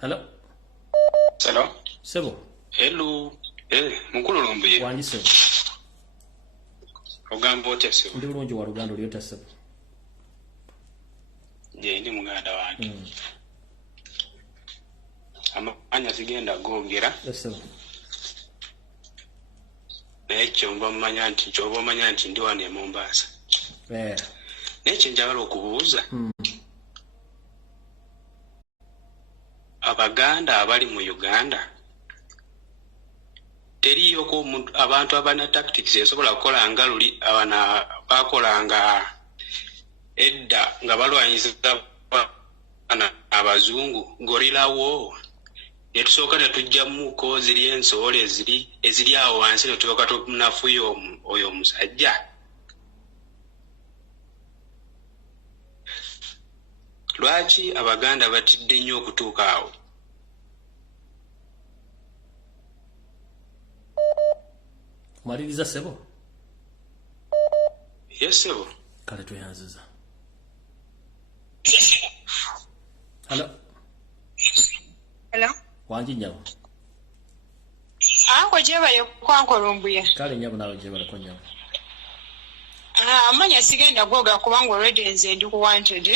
Hello. Hello. Sebo. Hello. Mukulu Lumbuye. Wangi sebo. Ogamba otya sebo? Ndi bulungi wa Luganda olyota sebo. Je ndi muganda wange. Amanya sigenda googera. Yes sebo. Ekyo mbamanya nti ndi wano e Mombasa. Nekyo njagala okubuuza. Abaganda abali mu Uganda teriyo ko abantu abana tactics esobola kukola nga luli abana bakolanga edda nga balwanyiza abazungu gorilla war netusooka netujjamuko ziri ensowole eziri awo wansi netusoka tunafuyo oyo omusajja. Lwaki Abaganda batidde nnyo okutuuka awo? Maliriza sebo. Yes sebo. Kale tweyanziza. Hello. Hello. Wangi nyawo. Anko jebale kwanko Lumbuye. Kale nyawo nawe jebale ko nyawo. Amanya sigenda gwoga kubanga already nze ndi ku wanted.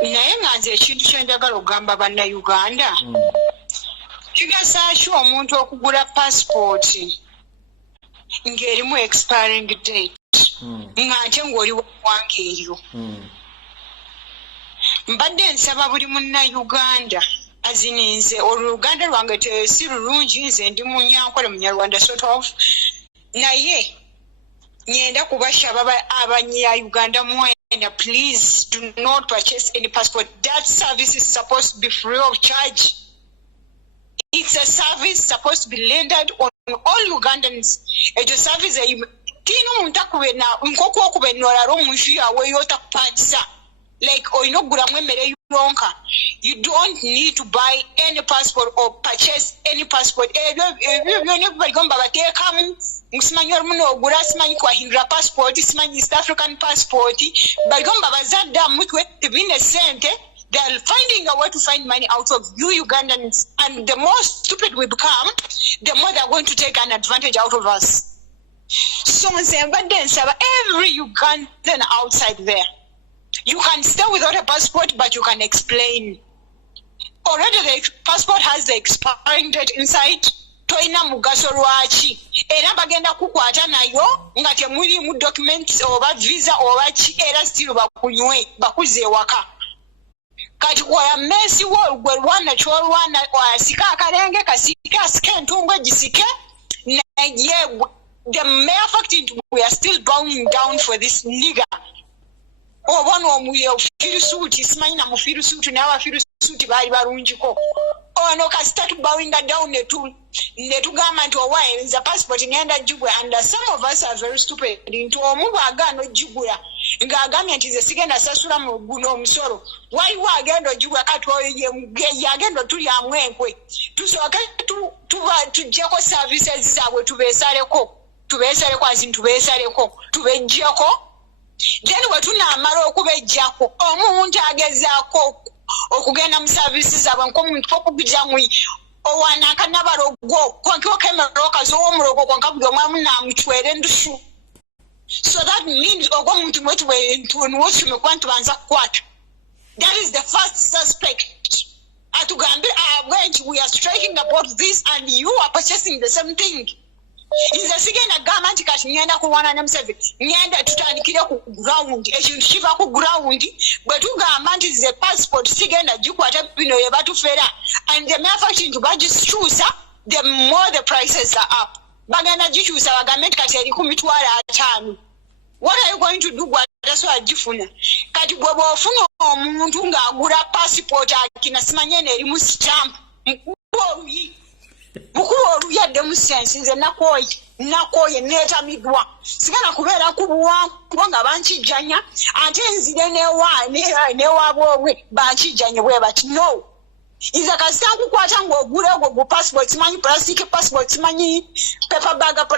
Naye nga nze ekintu kyenjagala okugamba bannayuganda kigasa ki omuntu okugula passport ng'erimu expiring date ng'ate ng'oli waggwanga eryo. Mbadde nsaba buli munnayuganda azininze oluganda lwange si lulungi nze ndi munyankole munyarwanda sort of naye nyenda kubashaba abanyayuganda mwena, please do not purchase any passport. That service is supposed to be free of charge. It's a service supposed to be rendered on all Ugandans. It's a service that you tino muntakube na nkoko okube noraro munju yawe yotakupatisa like oyinogura mwemere yonka. You don't need to buy any passport or purchase any passport. Ebyo bagomba batekamu Msimanyi muno ogura simanyi kwa hindra passport simanyi East African passport bagomba bazadda mutwe tibine sente. They're finding a way to find money out of you Ugandans, and the more stupid we become, the more they're going to take an advantage out of us. So every Ugandan outside there, you can stay without a passport, but you can explain. Already the passport has the expiring date inside. Toina mugaso lwaki era bagenda kukwata nayo nga temuli mu documents oba visa oba ki era still bakunywe bakuze waka. Kati kwa mesi wo gwe lwana cholwana asika akarenge kasika skentungwe jisike na ye the mere fact is we are still bowing down for this nigger. Obano omuye ofiru suit simanyi na mufiru suit na abafiru suit bali barunjiko. Ono start bowing down netugamba nti owayenza passport ngenda jugwe, and some of us are very stupid into omubu agano jugula nga agamya nti ze sigenda sasula mu guno omusoro waliwo agenda jugwa kati oyo agenda tuli amwenkwe tusooke tujjeko services zaabwe tubeesaleko tubejjeko then wetunaamala okubejjako omuntu agezaako okugenda mu services zaabwe nk'omuntu okugijamwi owanaka n'abalogo kwankiwo kemeroka z'owomulogo kwanka buli omwamu naamucwera endusu. So that means omuntu mwetuwenuwotume tubanza kukwata. That is the first suspect. Atugambe abwenchi we are striking about this and you are purchasing the same thing. Inze sigenda gamba nti kati ngenda kulwana ne Museveni ngenda tutandikire ku ground ekintu kiva ku ground bwe tugamba nti ze passport sigenda gikwata bino ye batufera and the mere fact nti bagikyusa the more the prices are up. Bagana jichusa bagamenti kati eri ku mitwalo 5. What are you going to do? That's why jifuna. Kati gwe bw'ofuna omuntu ng'agula passport akina simanyene erimu stamp. Mukuwa oluyadde mu sense nze nakoye neetamidwa. Sigana kubeera ku buwanvu nga bankijjanya ate nzire newaabwe bankijjanye bwe bati no. Iza kasita kukwata ng'ogula ogwo passport simanyi plastic passport simanyi paper bag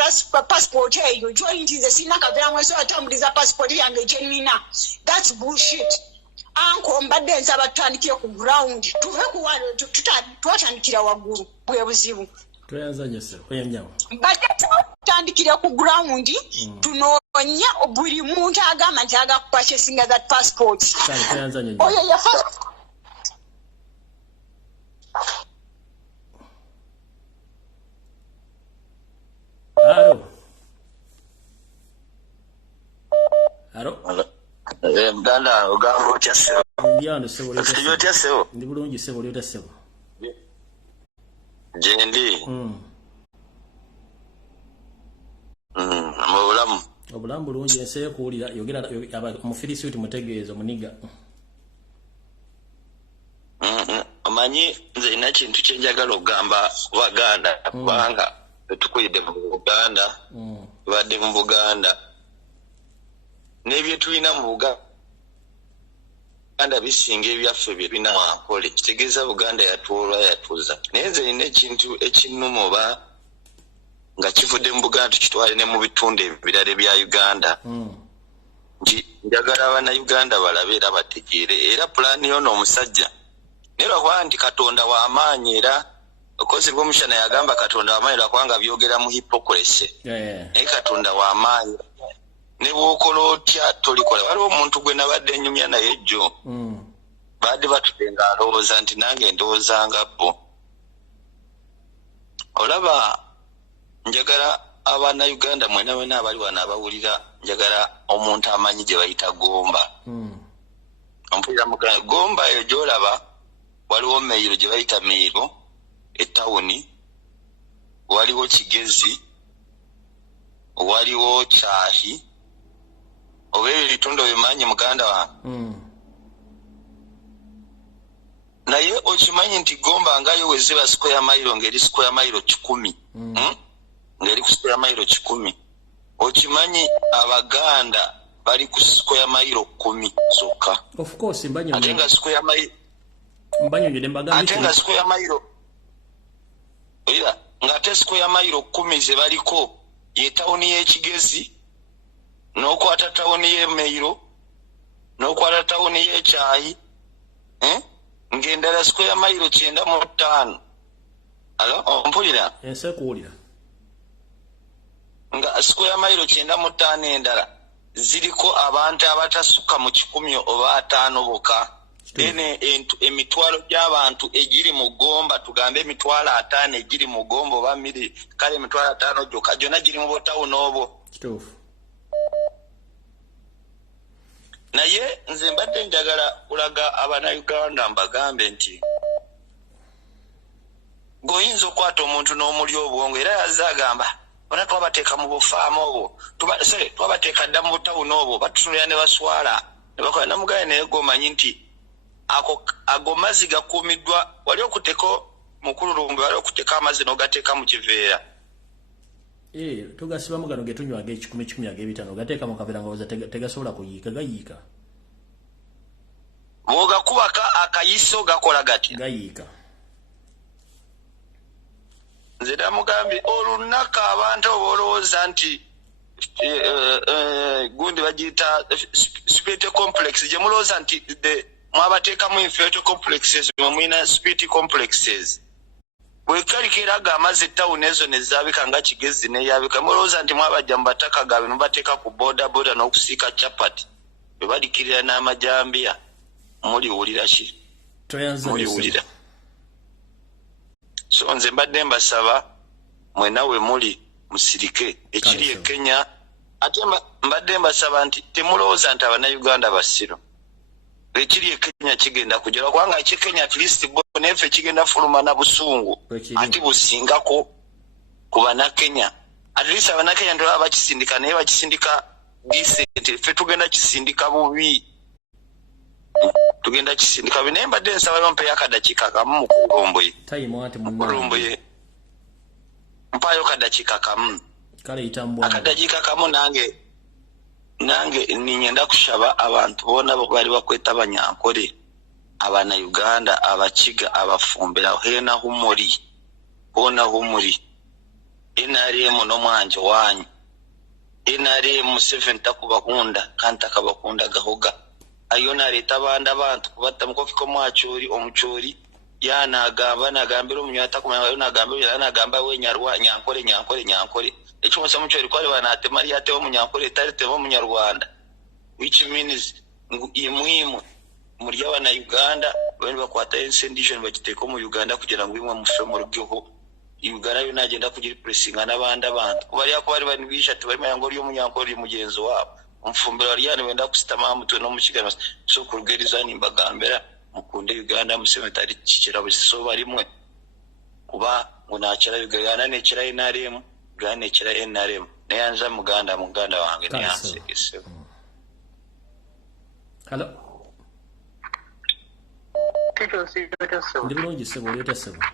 passport eyo joint nze sina kaveera mweso atambuliza passport yange gye nnina. That's bullshit. Anko mbadde nsaba tutandikire ku ground tuve ku wano twatandikira waggulu bwe buzibu. Toyanzanye se oyanyawo. Mbadde tutandikire ku ground tunoonya buli muntu agamba nti agakupurchasinga that passport. Toyanzanye. Oyo yafa. Halo. Mganda ogamba otya sebo. Ndiano sebo lyo. Sebo otya sebo. Ndi bulungi sebo lyo sebo. Jendi. Mubulamu. Obulamu bulungi enseye kuwulira yogera omufirisi uti mutegeeza muniga. Omanyi nze ina kintu kye njagala okugamba Baganda kubanga tukwidde mu Buganda. Badde mu Buganda. Nebye tulina mu Buganda bisinga ebyaffe bye tulina wankole kitegeeza Buganda yatuuza naye nze nina ekintu ekinnuma oba nga kivudde mu Buganda tukitwale ne mu bitundu ebirala bya Uganda njagala Abannayuganda balabe era bategeere era pulaani yono omusajja nerwa nti Katonda w'amaanyi era okozi bw'omushana yagamba Katonda w'amaanyi lwakwanga byogera mu hypocrisy naye Katonda w'amaanyi ne bw'okola otya tolikola. Waliwo omuntu gwe nabadde nnyumya naye jjo badde batutenga alowooza nti nange ndowoozanga bo. Olaba njagala Abannayuganda mwena wena abali wano abawulira njagala omuntu amanyi gye bayita Gomba. Ompulira muganda Gomba eyo gy'olaba waliwo Meyiro gye bayita Meyiro ettawuni, waliwo Kigezi, waliwo Kyahi oba ebyo bitundu bimanyi muganda wange. Naye okimanyi nti Gomba ngayo we ziba square mile ngeri square mile 10 ngeri ku square mile 10 okimanyi Abaganda bali ku square mile 10 zokka. Of course mbanyo atenga square mile ngede mbagamba atenga square mile oya ngate square mile 10 ze baliko ye tawuni y'Ekigezi n'okwata tawuni y'e Meyiro n'okwata tawuni y'e Kyayi ng'endala square mile 95. Alo ompulira ense kuwulira nga square mile 95 endala ziriko abantu abatasukka mu 10 oba 5 bokka. Emitwalo gy'abantu egiri mu Gomba tugambe emitwalo 5 egiri mu Gomba oba miri kale emitwalo 5 gyokka gyonna giri mu botawuni obwo. Kituufu. Naye nze mbadde njagala kulaga Abannayuganda mbagambe nti goyinza okwata omuntu n'omuli obwongo era yazze agamba bona twabateeka mu bufaamu obwo twabateeka dda mu butawuni obwo batutunulira ne baswala ne bakola namugaye naye gomanyi nti ago mazzi gakuumiddwa wali okuteeka mukulu Lumbuye wali okuteeka amazzi n'ogateeka mu kiveera. Tugasibamu gano getunywaga 10 ag'ebitano gateeka mu kaveera nga tegasobola kuyiika gayiika. Bw'ogakubaka akayiso gakola gatya? Gayiika. Nze namugambye olunaku abantu olowooza nti gundi bagiyita spiritual complex gye mulowooza nti mwabateekamu inferior complexes mwe mulina spiritual complexes. Bwekalikira ag'amazzi ettawuni ezo ne zaabika nga Kigezi n'eyabika mulowooza nti mwabajja mu bataka gaabwe ne mubateeka ku boda n'okusiika capati bwe balikirira n'amajambiya muliwulira ki? Muliwulira. So nze mbadde mbasaba mwena we muli musirike ekiri e Kenya ate mbadde mbasaba nti temulowooza nti Abannayuganda basiru. ekiri Kenya kigenda kujira kwanga Kenya at least bonefe kigenda fuluma na busungu ati busingako kuba na Kenya at least abana Kenya ndo abakisindika naye bakisindika decent fe tugenda kisindika bubi tugenda kisindika binemba densa balompe yakadakika kamu ku Lumbuye time wati munna Lumbuye mpayo kadakika kamu kale itambwa akadakika kamu nange ninyenda kushaba abantu bona bari bakweta abanyankore abana Uganda abakiga abafumbira hena humuri bona humuri inaremo no mwanje wanyu inaremo 7 takubakunda kanta kabakunda gahoga ayona leta abandi abantu kubatamuko kiko mwachuri omuchuri yana agamba nagambira umunyata kumanya nagambira nagamba we nyarwa nyankore echo musa muchuri kwali banate mari ate omunyankore tarite bo munyarwanda which means imwimu muri abana Uganda bari bakwata insendation bagiteko mu Uganda kugira ngo imwe mufe mu rugiho Uganda yo nagenda kugira pressinga nabandi abantu bari yakubari bani bisha tubari ngo yo munyankore mugenzi wabo umfumbira ryane wenda kusitama mutwe no mukigano so kurugeriza nimbagambera mukunde Uganda musemetari kikira busiso barimwe kuba ngo nakira Uganda nekira inaremu gane kira inaremu neyanza muganda wange neyanse ise hello Tito sibetese ndibulongi sebo leta sebo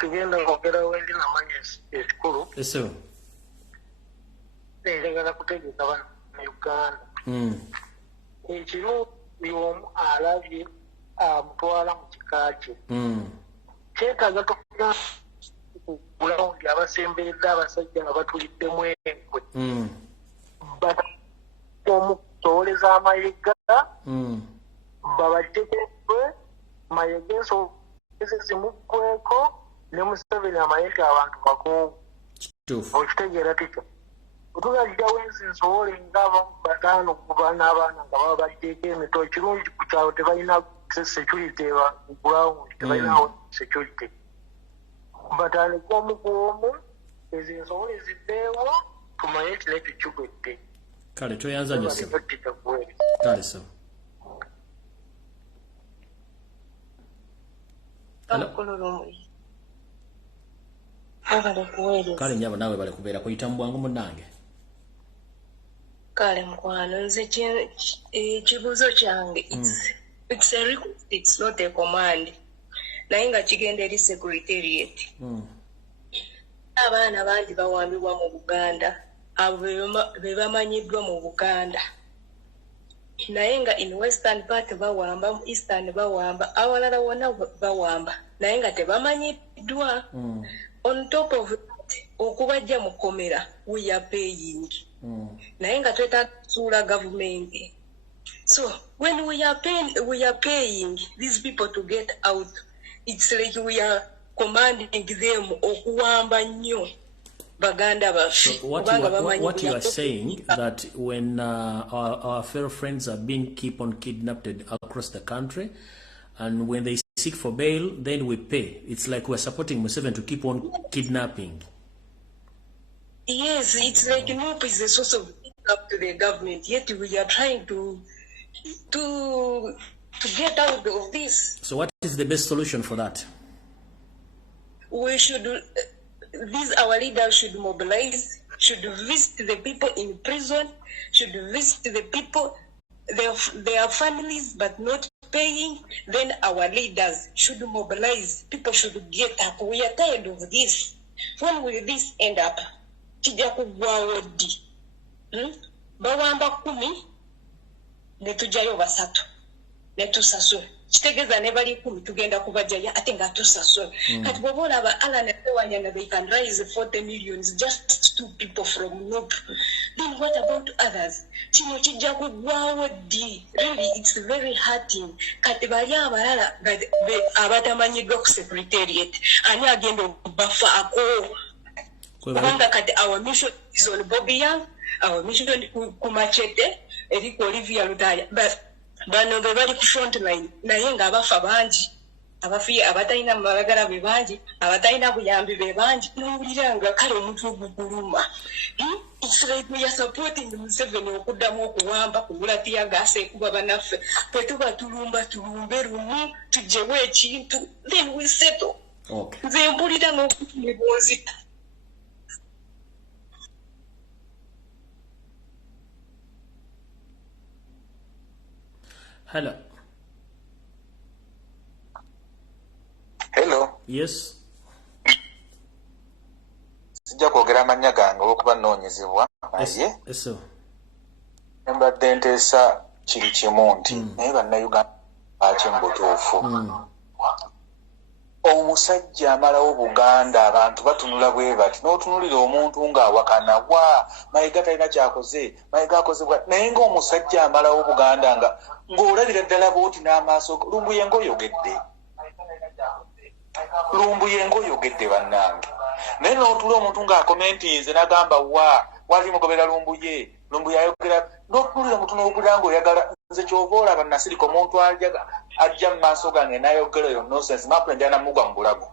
tugenda kwogera wendi namanye ekikulu esebo njagala kutegeeza bano mu Uganda ekiro y'omu alabye amutwala mu kika kye kyetaaga tukuga kulawundi abasemberedde abasajja nga batuliddemu enkwe omutowoleza amayiga babajjekekwe mayiga ensozi zimuggweko ne Museveni amayege abantu bakoowu okitegeera tikyo otulajjawo ensinsoole ng'abamu bataano kuba n'abaana nga baba baddeeko emito ekirungi ku kyalo tebalina security ground tebalinawo security bataano gwomu gwomu ezo ensoole ziddeewo tumanye kire tukigwedde kale toyanza nyo sebo kale sebo kale nyabo nawe bale kubeera kuyitambwangu munange kale mkwano nze ekibuuzo kyange it's a request, it's not a command naye nga kigenda eri secretariat abaana bangi bawambibwa mu Buganda abo be bamanyiddwa mu Buganda naye nga in western part bawamba mu eastern bawamba awalala wona bawamba naye nga tebamanyiddwa on top of that okubajja mu komera we are paying naye nga twetasuula government so when we are paying these people to get out it's like we are commanding them okuwamba nnyo baganda baffe what you are saying that when our fellow friends are being keep on kidnapped across the country and when they seek for bail then we pay, it's like we're supporting Museveni to keep on kidnapping. Yes, it's like NUP is the source of income to the government, yet we are trying to get out of this. So what is the best solution for that? We should, our leaders should mobilize, should visit the people in prison, should visit the people, their families, but not paying. Then our leaders should mobilize. People should get up. We are tired of this. When will this end up? Kijja kugwawo ddi? Bawamba 10 ne tujjayo 3 ne tusasula. Kitegeeza ne bali 10 tugenda kubajjayo ate nga tusasula. Kati bw'oba olaba Alan Tewanyana, they can raise 40 millions just 2 people from NUP. Then what about others? Kino kijja kugwawo ddi? Really, it's very hurting. Kati bali abalala abatamanyiddwa ku secretariat ani agenda okubafaako. Kubanga kati our mission is on Bobby Young, our mission ku Machete, eriko Olivia Lutaya. But bano be bali ku front line naye nga abafa bangi, abafiye abatalina malagala be bangi, abatalina buyambi be bangi, n'owulira nga kale omuntu oguguluma. we are supporting Museveni okuddamu okuwamba kugula tiyagaasa ekuba banaffe bwe tuba tulumbe lumu tugyewo ekintu then we settle. Nze mpulira n'okutunibunzika. Hello. Yes. Sijja kwogera amannya gange olw'okuba nnoonyezebwa naye mbadde nteesa kiri kimu nti naye bannayuganda aki mu butuufu omusajja amalawo Buganda abantu batunula bwe bati n'otunulira omuntu ng'awakana wa mayiga talina kyakoze mayiga akozebwa naye ng'omusajja amalawo Buganda ng'olabira ddala bw'oti n'amaaso Lumbuye ng'oyogedde bannange naye n'otula omuntu ng'akomentinze n'agamba wali mugobera Lumbuye ayogera n'otunulira omuntu n'obulira ng'oyagala nze kyova olaba nasirika omuntu ajja mu maaso gange n'ayogera yo nonsense mapu njala namugwa mu bulago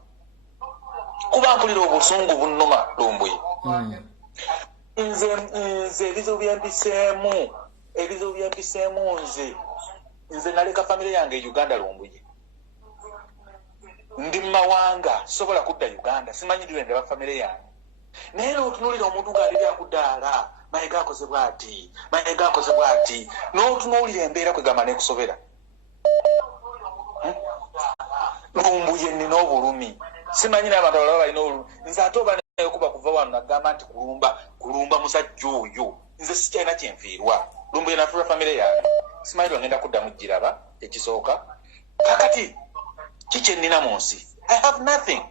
kuba mpulira obusungu bunnuma Lumbuye nze ebizibu byempiseemu nze naleka famire yange e Uganda Lumbuye ndi mawanga sobola kudda Uganda simanyi diwende ba famire yange naye n'otunulira omuntu ng'alibya akuddaala mayiga akozebwa ati n'otunuulira embeera kwegamba n'ekusobera Lumbuye nina obulumi simanyi n'abantu abalala balina obulumi nze ate oba naye kuba kuva wano nagamba nti kulumba musajja oyo nze sikyalina kyenfiirwa Lumbuye nafuula famire yange simanyi lwangenda kuddamu giraba ekisooka kakati kiki ennina mu nsi I have nothing.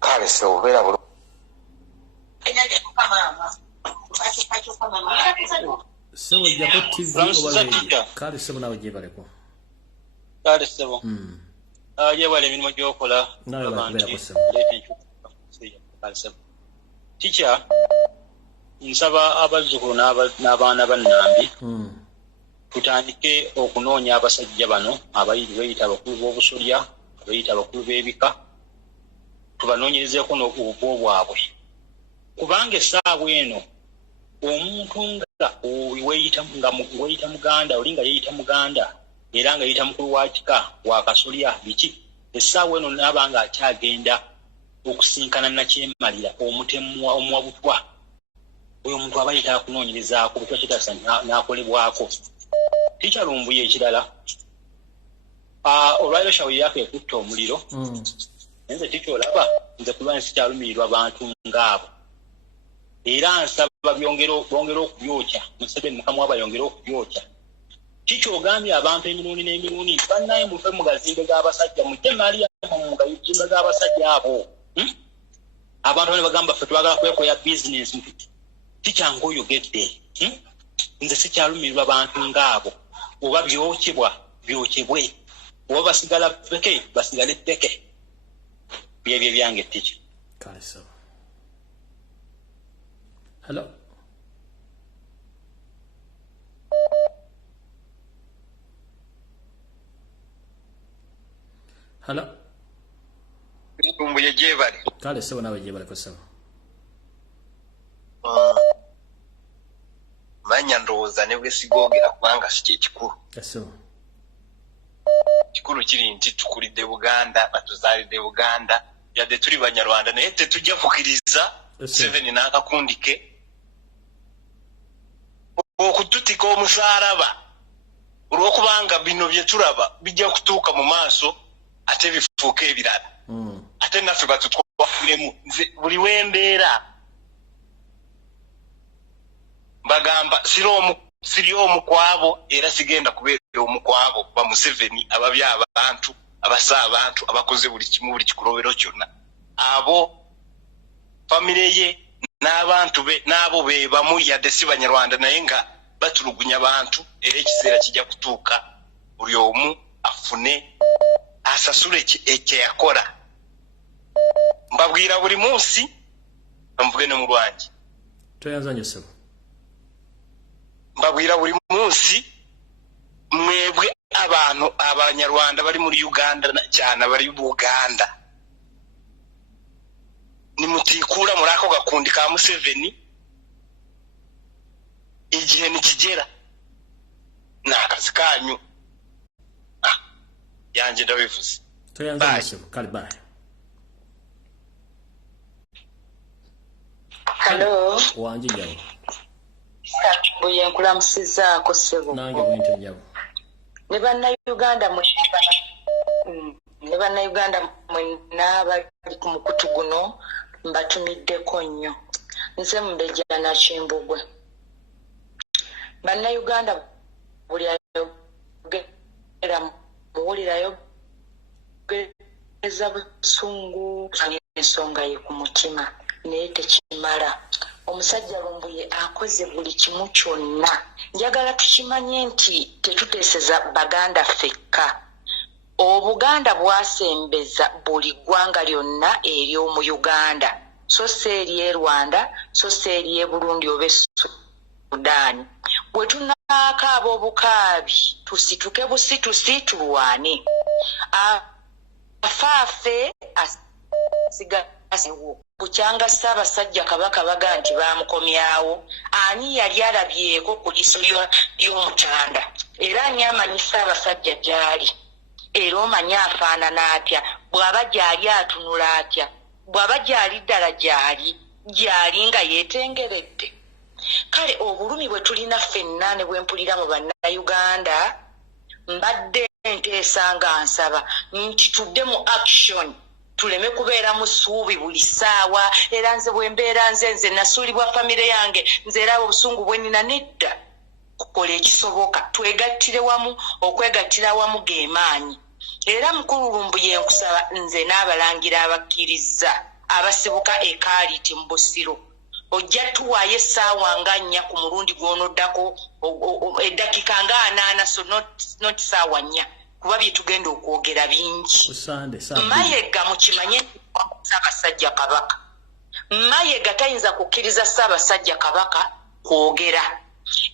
Kale obeera bulungi. Sebo jako TV oba radio. Kale sebo nawe gyebaleko. Kale sebo. Gyebala emirimu gy'okola. Nawe bakubeera ku sebo. Kale sebo. Teacher, nsaba abazzukulu n'abaana bannambi tutandike okunoonya abasajja bano abayita abakulu b'obusolya abayita abakulu b'ebika tubanoonyerezeeko n'obubo bwabwe kubanga essaawa eno omuntu nga weeyita muganda oli nga yeeyita muganda era nga yeeyita mukulu wa kika wa kasolya biki essaawa eno naaba nga akyagenda okusinkana nakyemalira omutemwa omuwabutwa oyo omuntu aba yetaaga kunoonyerezaako bwe tuba kitaasa n'akolebwako Teacher Lumbuye ekirala olwaliro shawe yako ekutta omuliro nze tikyolaba nze kuba nsikyalumirirwa abantu ngaabo era nsaba bongera okubyokya Museveni mukamwa bayongera okubyokya kikyogambye abantu emirundi n'emirundi bannaye muve mu gazimbe g'abasajja mujje mali mu gazimbe g'abasajja abo abantu bane bagamba ffe twagala kwekoya bizinesi tikyangu oyogedde nze sikyalumirirwa abantu ngaabo oba byokebwe oba basigala peke basigale peke byebyo byange Teacher. Kale so. Hello. Hello. Lumbuye gyebale. Kale sebo nawe gyebale ko sebo. Manya ndowooza ne bwe sigoogera kubanga si kyekikulu. Kikulu kiri nti tukulidde Buganda batuzaalidde Buganda yadde tuli Banyarwanda naye tetujja kukiriza Museveni n'akakundi ke okututika omusaalaba olw'okubanga bino bye tulaba bijja kutuuka mu maaso ate bifuuka ebirala ate naffe batutwalemu buli wembeera bagamba siri omu kwabo era sigenda kubeera omu kwabo ba Museveni ababya abantu abasa abantu abakoze buli kimu buli kikolobero kyonna abo famire ye n'abantu be n'abo be bamu yadde si Banyarwanda naye nga batulugunya abantu era ekiseera kijja kutuuka buli omu afune asasule ekye yakola mbabwira buli munsi mvuge ne mu lwangi toyanzanyo sebo mbabwira buli munsi mwebwe abantu abanyarwanda bari muri Uganda cyane bari Buganda nimutikura muri ako gakundi ka Museveni igihe nikigera nakazi kanyu yanje ndabivuze tuyanze kali bye. Hello wanje nyawo buye nkulamusiza ko sebo nange bwente nyawo ne banna Uganda mwena bali ku mukutu guno mbatumiddeko nnyo nze Mbejana Chimbugwe banna Uganda buli ayogera muwulirayo eza busungu ensonga ye ku mutima naye tekimala omusajja Lumbuye akoze buli kimu kyonna njagala tukimanye nti tetuteeseza Baganda fekka Obuganda bwasembeza buli ggwanga lyonna ery'omu Uganda so se eri Rwanda so se eri Burundi oba Sudan bwe tunaakaaba obukaabi tusituke busitusi tulwane afaafe asigasewo bukyanga Ssaabasajja Kabaka baga nti bamukomyawo ani yali alabyeko ku liiso ly'omutanda era ani amanyi Ssaabasajja gyali era omanyi afaanana atya bw'aba gyali atunula atya bw'aba gyali ddala gyali nga yeetengeredde kale obulumi bwe tulina ffenna ne bwe mpulira mu bannayuganda mbadde nteesa nga nsaba nti tudde mu action tuleme kubeera mu ssuubi buli ssaawa era nze bwe mbeera nze nasuulibwa famire yange nze era obusungu bwe nina nedda kukola ekisoboka twegattire wamu okwegattira wamu ge maanyi era mukulu Lumbuye nkusaba nze n'abalangira abakkiriza abasibuka ekaaliti mu Busiro ojja tuwaayo essaawa nga 4 ku mulundi gw'onoddako eddakiika nga 8 so not ssaawa 4 kuba bye tugenda okwogera bingi Mayiga mukimanye Ssaabasajja Kabaka Mayiga tayinza kukkiriza Ssaabasajja Kabaka kwogera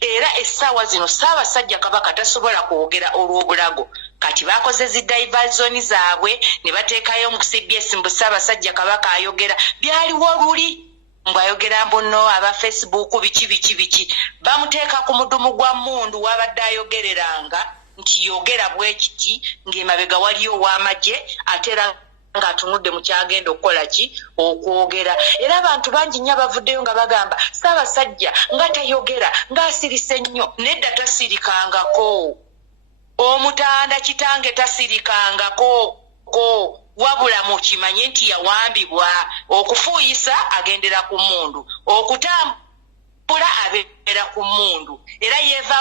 era essaawa zino Ssaabasajja Kabaka tasobola kwogera olw'obulago kati bakoze zi diversion zaabwe ne bateekayo mu CBS mbu Ssaabasajja Kabaka ayogera byaliwo luli mbwayogera mbono aba Facebook biki bamuteeka ku mudumu gwa mundu wabadde ayogereranga nti yogera bwekiti ng'emabega waliyo w'amagye atera nga atunudde mu kyagenda okukola ki okwogera era abantu bangi nnyo bavuddeyo nga bagamba Ssaabasajja nga tayogera ng'asirise nnyo nedda tasirikangako omutanda kitange tasirikangako wabula mukimanye nti yawambibwa okufuuyisa agendera ku mundu okutambula abeera ku mundu era yeeva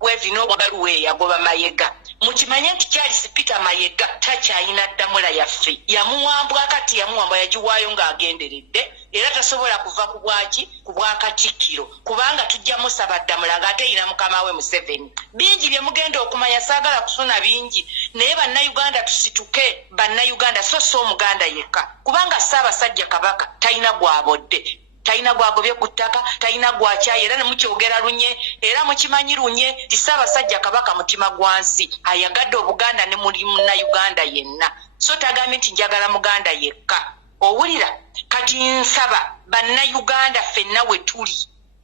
wevino baluwe yagoba Mayiga mukimanye nti Charles Peter Mayiga takyayina ddamula yaffe yamuwambwa kati yamuwambwa yagiwaayo ng'agenderedde era tasobola kuva ku bwaki ku bwakatikkiro kubanga tujja musaba ddamula ng'ate yina mukama we Museveni bingi bye mugenda okumanya saagala kusuna bingi naye bannayuganda tusituke bannayuganda so omuganda yekka kubanga Ssaabasajja Kabaka talina gwabodde talina gwagobye ku ttaka talina gwakyayi era ne mukyogera lunye era mukimanyi lunye ti Ssaabasajja Kabaka mutima gwansi ayagadde Obuganda ne muli munnayuganda yenna so tagambye nti njagala muganda yekka owulira kati nsaba bannayuganda ffenna we tuli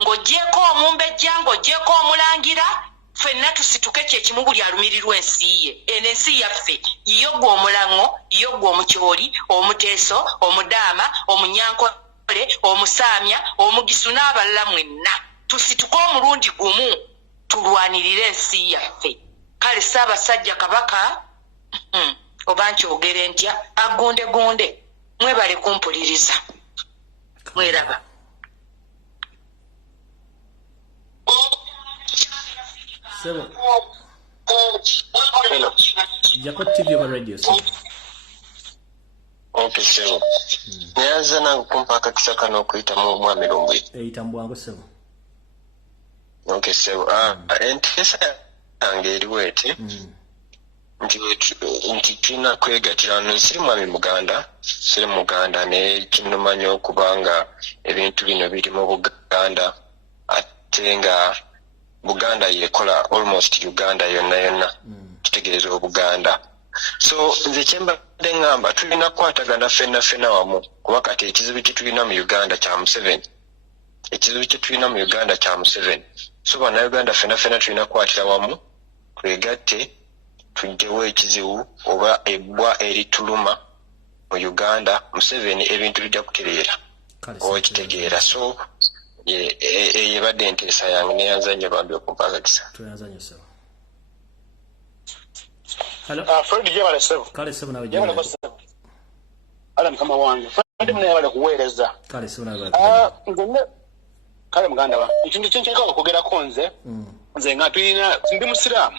ng'oggyeko omumbejja ng'oggyeko omulangira ffenna tusituke kyekimu buli alumirirwa ensi ye eno ensi yaffe yiyo gwe omulaŋŋo yiyo gwe omukyoli omuteeso omudaama omunyankole omusaamya omugisu n'abalala mwenna tusituke omulundi gumu tulwanirire ensi yaffe kale Ssaabasajja Kabaka oba nkyogere ntya agundegunde mwebale kumpuliriza mweraba Sebo jako TV oba radio Sebo Okay, Sebo. Nyaza nangu kumpa akakisa kano okuyita mu mwami Lumbuye. Eitambwangu Sebo. Okay, Sebo. Entesa yange eriwo eti. Nti tulina kwegatira no siri mwami Muganda ne kinumanya okubanga ebintu bino biri mu Buganda ate nga Buganda yekola almost Uganda yonna kitegeeza Obuganda. So nze kyembadde ngamba tulina kukwatagana ffenna wamu kuba kati ekizibu kye tulina mu Uganda kya Museveni. So bannayuganda ffenna tulina kukwatira wamu twegatte tuggyewo ekizibu oba ebbwa erituluma mu Uganda. Museveni ebintu bijja kutereera oba kitegeera. So yebadde enteesa yange neyanzanye bambi okumpagagisa. Tweyanzanye sawa. Hello. Fred jebale sebo. Kale sebo nawe jebale. Ala mkama wange. Fred mne yabale kuweereza. Kale sebo nawe. Ngone kale muganda wa. Ekintu kyenkyeka okugera konze. Nze nga tuyina ndi musiraamu.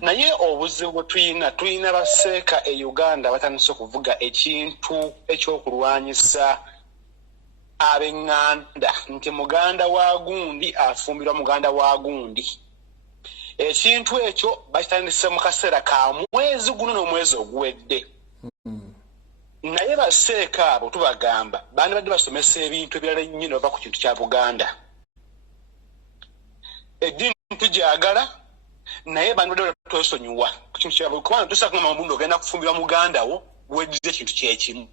Naye obuzibu tuyina baseeka e Uganda batandise okuvuga ekintu ekyokulwanyisa ab'eŋŋanda nti muganda wa gundi afumbirwa muganda wa gundi. Ekintu ekyo bakitandise mu kaseera ka mwezi guno n'omwezi oguwedde. Naye baseeka abo tubagamba baani badde basomesa ebintu ebirala ennyo ne bava ku kintu kya Buganda. Eddiini tujagala naye baani badde twesonyiwa ku kintu kya Buganda kubanga tosaka ngamba mbundi ogenda kufumbirwa muganda wo weddize ekintu kyekimu.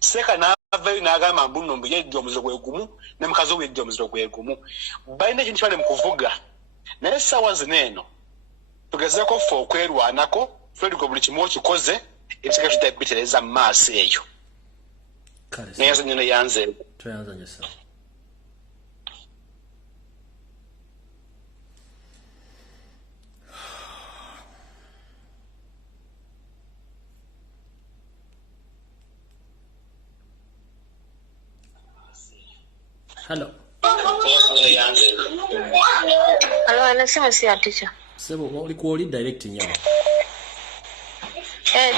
Seeka n'avayo n'agamba mbundi nombu yeddi omuziro gwe gumu ne mukazi we yeddi omuziro gwe gumu. Balina ekintu kyabali mu kuvuga. Naye essaawa zino eno tugezeeko ffe okwerwanako tweliko buli kimu okikoze ebisika tutabitereza mu maaso eyo. Naye nyo neyanze tweyanzanye sawa. Hello. Hello, nasema si ya teacher. Sebo ulikuwa direct nyawa.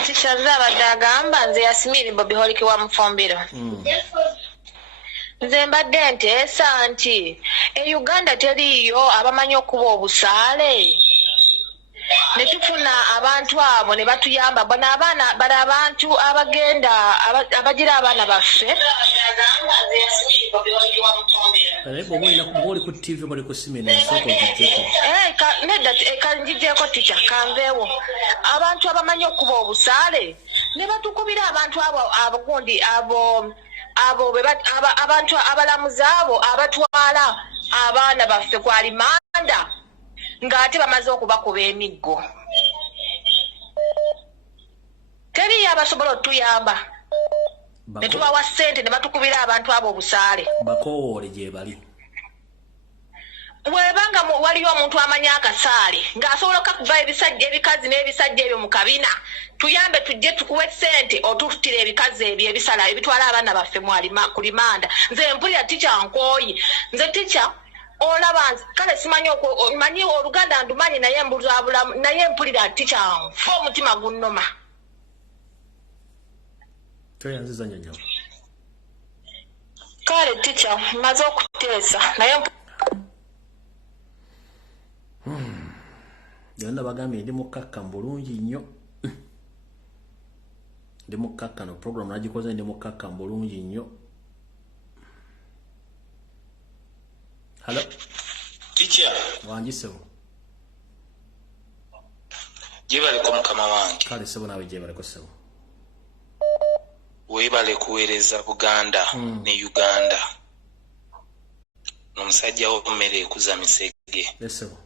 Teacher zaba dagamba nze yasimiri Bobby Holike wa Mfombero. Nze mbadde nteesa nti Uganda teriyo abamanyi okuba obusaale. Ne tufuna abantu abo ne batuyamba bana abantu abagenda abagira abaana baffe. Bwoli ku TV bali ku simu n'ensoko gijjeko. Kanjijjeko teacher kanveewo. Abantu abamanyi okuba obusaale ne batukubira abantu abo abagundi abantu abalamuzi abo abatwala abaana baffe ku alimanda ng'ate bamaze okubakuba emiggo. Teriyo abasobola otuyamba. Ne tubawa ssente ne batukubira abantu abo obusaale. Bakowoole gye bali. Webanga waliyo omuntu amanya akasaale ng'asobola okukuba ebikazi n'ebisajja ebyo mu kabina tuyambe tujje tukuwe ssente otufutira ebikazi ebyo ebisala ebitwala abaana baffe ku limanda. Nze mpulira teacher nkooyi. Nze teacher olaba kale simanyi manyi Oluganda ndumanyi naye mpulira teacher nfa omutima gunnoma. Tweyanziza nyo. Kale teacher maze okuteesa naye Yonna bagambye ndi mukkakka bulungi nnyo. Ndi mukkakka no program nagikoze ndi mukkakka bulungi nnyo. Hello. Teacher. Wanjisebo. Jebale ko mukama wange. Kale sebo nawe jebale ko sebo. Webale kuweereza Buganda ne Uganda. N'omusajja wo mmere ekuza misege. Yesebo.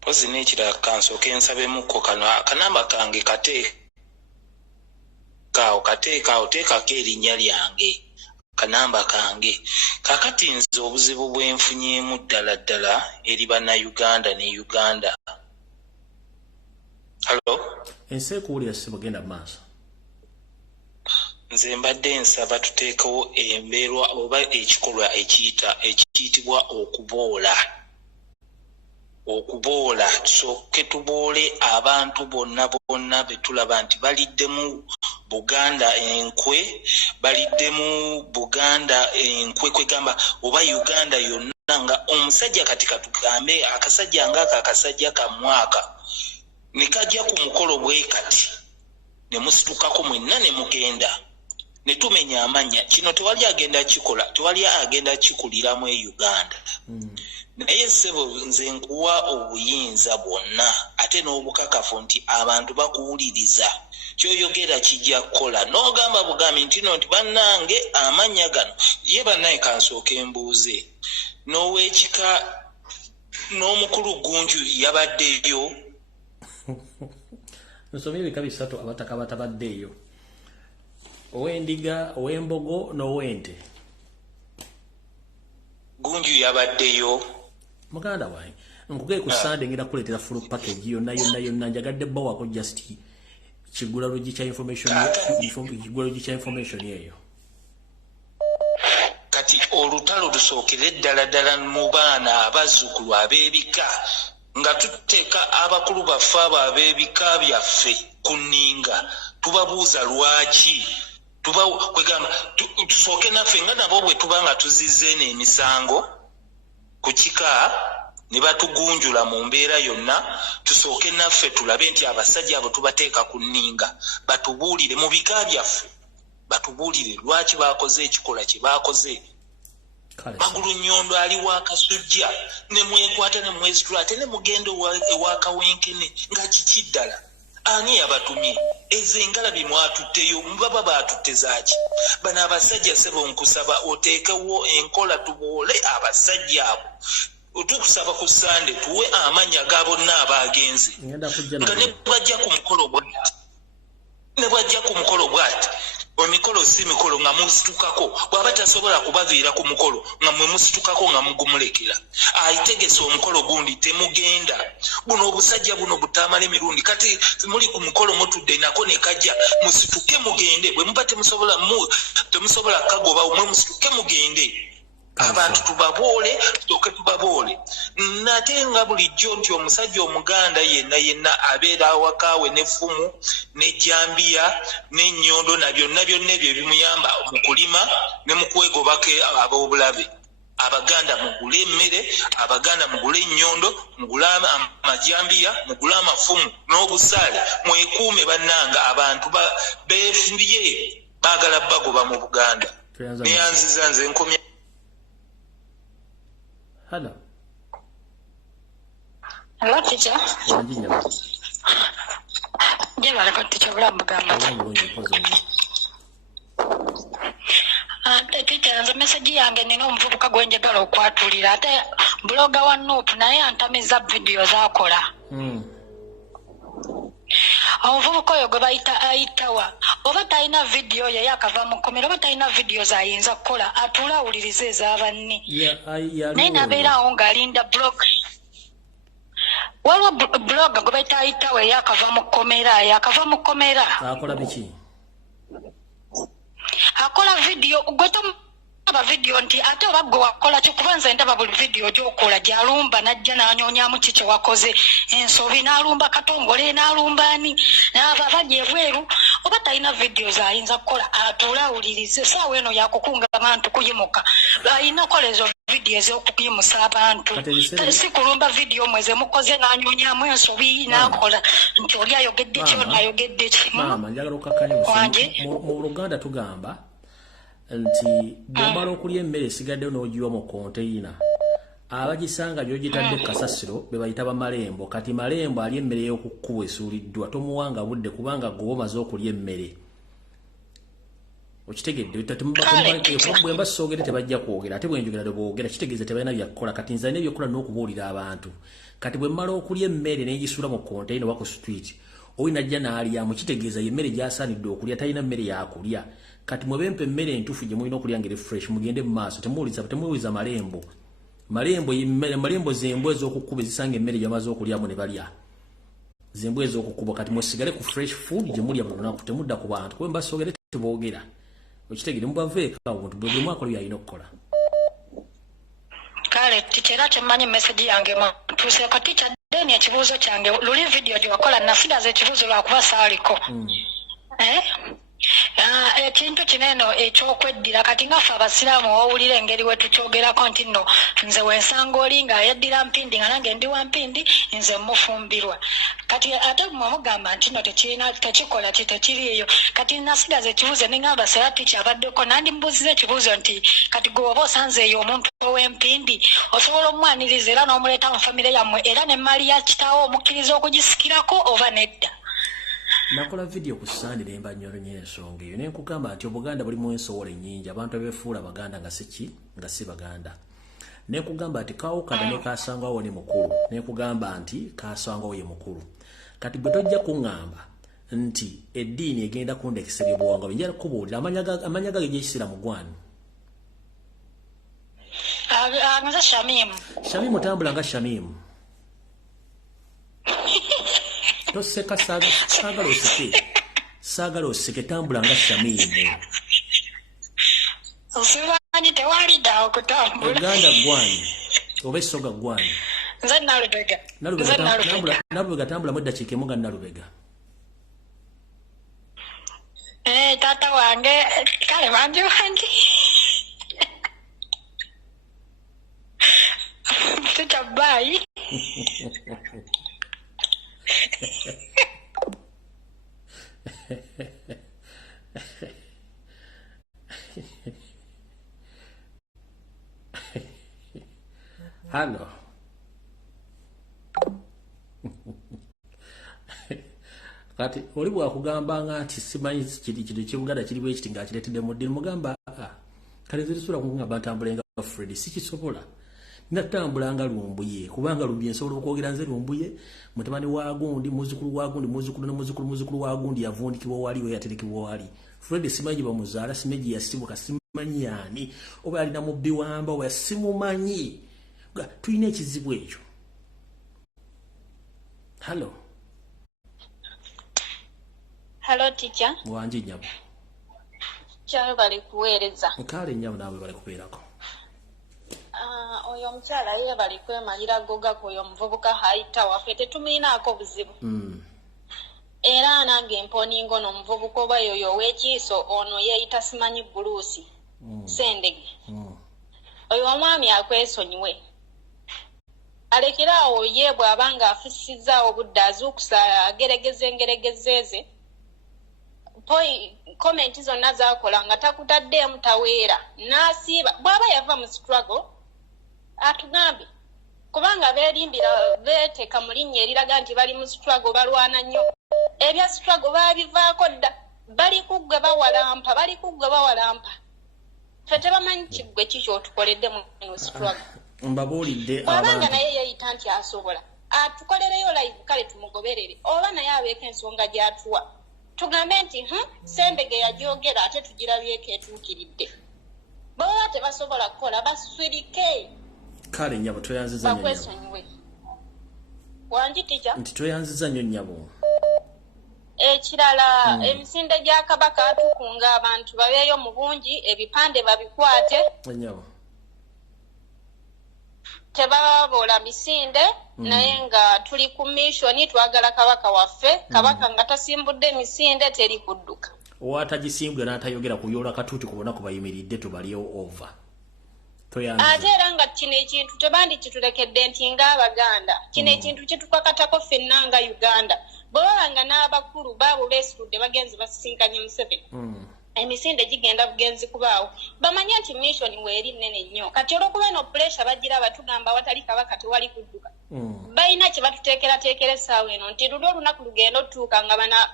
Pozi n'ekirala kansooke nsabemukko kanamba kange kateekaawo teekako erinnya lyange kanamba kange kakati nze obuzibu bwenfunyeemu ddala eri bannayuganda ne Uganda. Hello? Ensi ekuwulira sebo genda maaso. Nze mbadde nsaba tuteekawo embeerwa oba ekikolwa ekiyitibwa okuboola tusooke tuboole abantu bonna betulaba nti baliddemu Buganda enkwe kwegamba oba Uganda yonna nga omusajja kati katugambe akasajja ng'ako akasajja ka mwaka ne kajja ku mukolo bwe kati ne musitukako mwenna ne mugenda ne tumenya amanya kino tewali agenda kikuliramu e Uganda. naye ssebo nze nkuwa obuyinza bwonna ate n'obukakafu nti abantu bakuwuliriza kyoyogera kijja kukola n'ogamba bugambi nti no nti bannange amannya gano ye bannaye kansooka embuuze n'owekika n'omukulu Gunju yabaddeyo nsomye ebika bisatu abataka batabaddeeyo ow'endiga ow'embogo n'ow'ente Gunju yabaddeyo muganda wange nkugee ku Sunday ngenda kuleetera full package yonna njagadde bawako just kigula logi kya information yeyo kati olutalo lusookere ddala mu baana abazzukulu ab'ebika nga tuteeka abakulu baffe abo ab'ebika byaffe ku nninga tubabuuza lwaki kwegamba tusooke naffe nga nabo bwe tuba nga tuzizze n'emisango ku kika ne batugunjula mu mbeera yonna tusooke naffe tulabe nti abasajja abo tubateeka ku nninga batubuulire mu bika byaffe batubuulire lwaki bakoze ekikola kye bakoze Magulu Nyondo ali wakasujja ne mwekwata ne mwesitula ate ne mugendo ewakawenkene nga kikiddala ani yabatumye ezengala bimwatutteyo mbaba batutte zaaki bana abasajja sebo nkusaba oteekewo enkola tuboole abasajja abo otukusaba ku Sunday tuwe amanya ga bonna abaagenze nga ne bwajja ku mukolo bwati omikolo si mikolo nga musitukako bw'aba tasobola kubaviira ku mukolo nga mwe musitukako nga mugumulekera ayitegese omukolo gundi temugenda buno obusajja buno butamala emirundi kati muli ku mukolo mutudde nako ne kajja musituke mugende bwe muba temusobola kagoba mwe musituke mugende abantu tubaboole tutoke tubaboole nate nga bulijjo nti omusajja omuganda yenna abeera awakaawe n'effumu n'ejjambiya n'ennyondo na byonna ebyo ebimuyamba mu kulima ne mu kwegobako ab'obulabe abaganda mugule emmere abaganda mugule ennyondo mugule amajambiya mugule amafumu n'obusaale mwekuume bannanga abantu beefumbye baagala bagoba mu Buganda neyanziza nze nkomya. Hello. Hello, teacher. Jema ko teacher bulambu gamba. Teacher nze message yange nina omuvubuka gwenjagala okwatulira ate bloga wa Noop naye antamiza video zakola. Omuvubuka oyo gwe bayita ayitawa oba talina video ye yakava mu kkomera oba talina video zayinza kukola atula awulirize ez'abanne naye nabeera awo ng'alinda blog waliwo blog gwe bayita ayitawa yakava mu kkomera akola biki akola video gwe aba video nti ate oba gwe wakola ki kuba nze ndaba buli video gy'okola gy'alumba najja n'anyoonyaamu ki kye wakoze ensobi n'alumba katongole n'alumba ani n'aba bajja ebweru oba talina video zayinza kukola atuule awulirize saawa eno yakukunga abantu kuyimuka ayina kukola ezo video ez'okuyimusa abantu si kulumba video mweze mukoze n'anyoonyaamu ensobi n'akola nti oli ayogedde ki ono ayogedde ki maama njagala okukkakanya mu Luganda tugamba nti bw'omala okulya emmere esigaddeyo n'ogiwa mu konteyina abagisanga gy'ogitadde kasasiro be bayita bamalembo kati malembo ali emmere y'okukkuba esuuliddwa tomuwanga budde kubanga gwe omaze okulya emmere okitegedde bwe mba soogere tebajja kwogera ate bwe njogera boogera kitegeeza tebalina byakukola kati nze alina ebyokukola n'okubuulira abantu kati bwe mmala okulya emmere n'egisuula mu konteyina oba ku street oyo najja n'alyamu kitegeeza y'emmere gy'asaanidde okulya talina mmere yakulya kati mwebempe mmere entuufu gye mulina okulya ngeri fresh mugende mu maaso temuwuliza malembo zembwa ez'okukkuba ezisanga emmere gy'amaze okulyamu ne balya zembwa ez'okukkuba kati mwesigale ku fresh food gye mulya mu lunaku temudda ku bantu kuba mbasoogere teboogera okitegere mubaveeko obuntu bwe buli mwaka luyalina okukola kale tikyera kyemmanyi message yange tuuseeko tikya deni ekibuuzo kyange luli video gye wakola nasidaza ekibuuzo lwakuba saaliko Ekintu kineno ekyokweddira kati ngaffe abasiraamu owulira engeri we tukyogerako nti nno nze wensanga oli nga yeddira mpindi nga nange ndi wa mpindi nze mufumbirwa kati ate mwamugamba nti no tekikola tekiriiyo kati nasigaza ekibuuzo nengamba sera ticha abaddeko nandi mbuuziza ekibuuzo nti kati gwe oba osanzeeyo omuntu ow'empindi osobola omwaniriza era n'omuleeta mu famire yammwe era n'emmaali ya kitaawo omukkiriza okugisikirako oba nedda. Nakola video ku Sunday ne mbanyolonye ensonga eyo nenkugamba nti Obuganda bulimu ensowole nnyingi abantu abeefuula Baganda nga si Baganda. Nenkugamba nti Kawukana ne Kasangwawo ne mukulu nenkugamba nti Kasangwawo ye mukulu. Kati bwe tojja kuŋŋamba nti eddiini egenda kundekesera ebuwangwa njala kubuulira amanya gage gy'Ekisiiramu gwani. Nze Shamimu. Shamimu tambula nga Shamimu. Toseka sagala oseke tambula nga Shamimu. Osimanyi tewali ddawo kutambula. Uganda gwani oba Essoga gwani. Nze Nalubega. Nalubega tambula mu eddakiika emu nga Nalubega. Taata wange kale bangi tukyabbayi. Hello. Kati oli bwakugambanga nti simanyi kiri kibuganda kiri bwe kiti ng'akireetedde mu ddiini mugamba kale nze tisula kungamba ntambulenga Fred sikisobola. Natambulanga Lumbuye kubanga Lumbuye nsobola okwogera nze Lumbuye mutabani wa gundi muzukulu wa gundi muzukulu wa gundi yavundikibwa wali we yaterekibwa wali. Fred simanyi bamuzaala simeji yasibuka simanyi yani oba alina mu biwamba oba simumanyi. Tuyina ekizibu ekyo. Hello. Hello teacher. Wanji nyabo. Kyalo bali kuweereza. Kale nyabo nawe bali kubeerako. Oyo omukyala ye bali kwemalira goga oyo omuvubuka hayita waffe tetuminaako buzibu. Era nange mponingo n'omuvubuka oba yoyo ow'ekiiso ono yeeyita simanyi Buluusi Sendege. Oyo omwami akwesonyiwe. Alekeraawo ye bw'aba nga afissizaawo budde azuukusa ageregezeeze komenti zonna z'akola nga takutaddeemu taweera n'asiiba bw'aba yava mu struggle atugambe kubanga beerimbira beeteeka mu linnya eriraga nti bali mu struggle balwana nnyo ebya struggle baabivaako dda bali kuggwe bawalampa ffe tebamanyi kiggwe kikyotukoledde mu struggle. Mbabuulidde abanga naye yeeyita nti asobola atukolereyo live kale tumugoberere oba naye abeeko ensonga gy'atuwa tugambe nti Sendege yagyogera ate tugirabyeko etuukiridde baba tebasobola kukola baswirike. Kale nyabo toyanziza nnyo. Bakwesonyiwe. Wanji teacher? Nti toyanziza nnyo nyabo. Ekirala emisinde gya Kabaka atukunga abantu babeeyo mu bungi ebipande babikwate. Nyabo. Tebaboola misinde naye nga tuli ku mission twagala Kabaka waffe Kabaka nga tasimbudde misinde teri kudduka. Owatagisimbula n'atayogera kuyoola katuuti kubona kubayimiridde tubalyewo over. Ate era nga kino ekintu tebandi kitulekedde nti ng'Abaganda kino ekintu kitukakatako ffenna nga Uganda bw'oba nga n'abakulu baabo beesitudde bagenzi basisinkanye Museveni emisinde gigenda bugenzi kubaawo bamanye nti mission weeri nnene nnyo kati olw'okuba eno pressure bagira batugamba watali Kabaka tewali kudduka balina kye batuteekerateekera essaawa eno nti luli olunaku lugenda otutuuka nga bana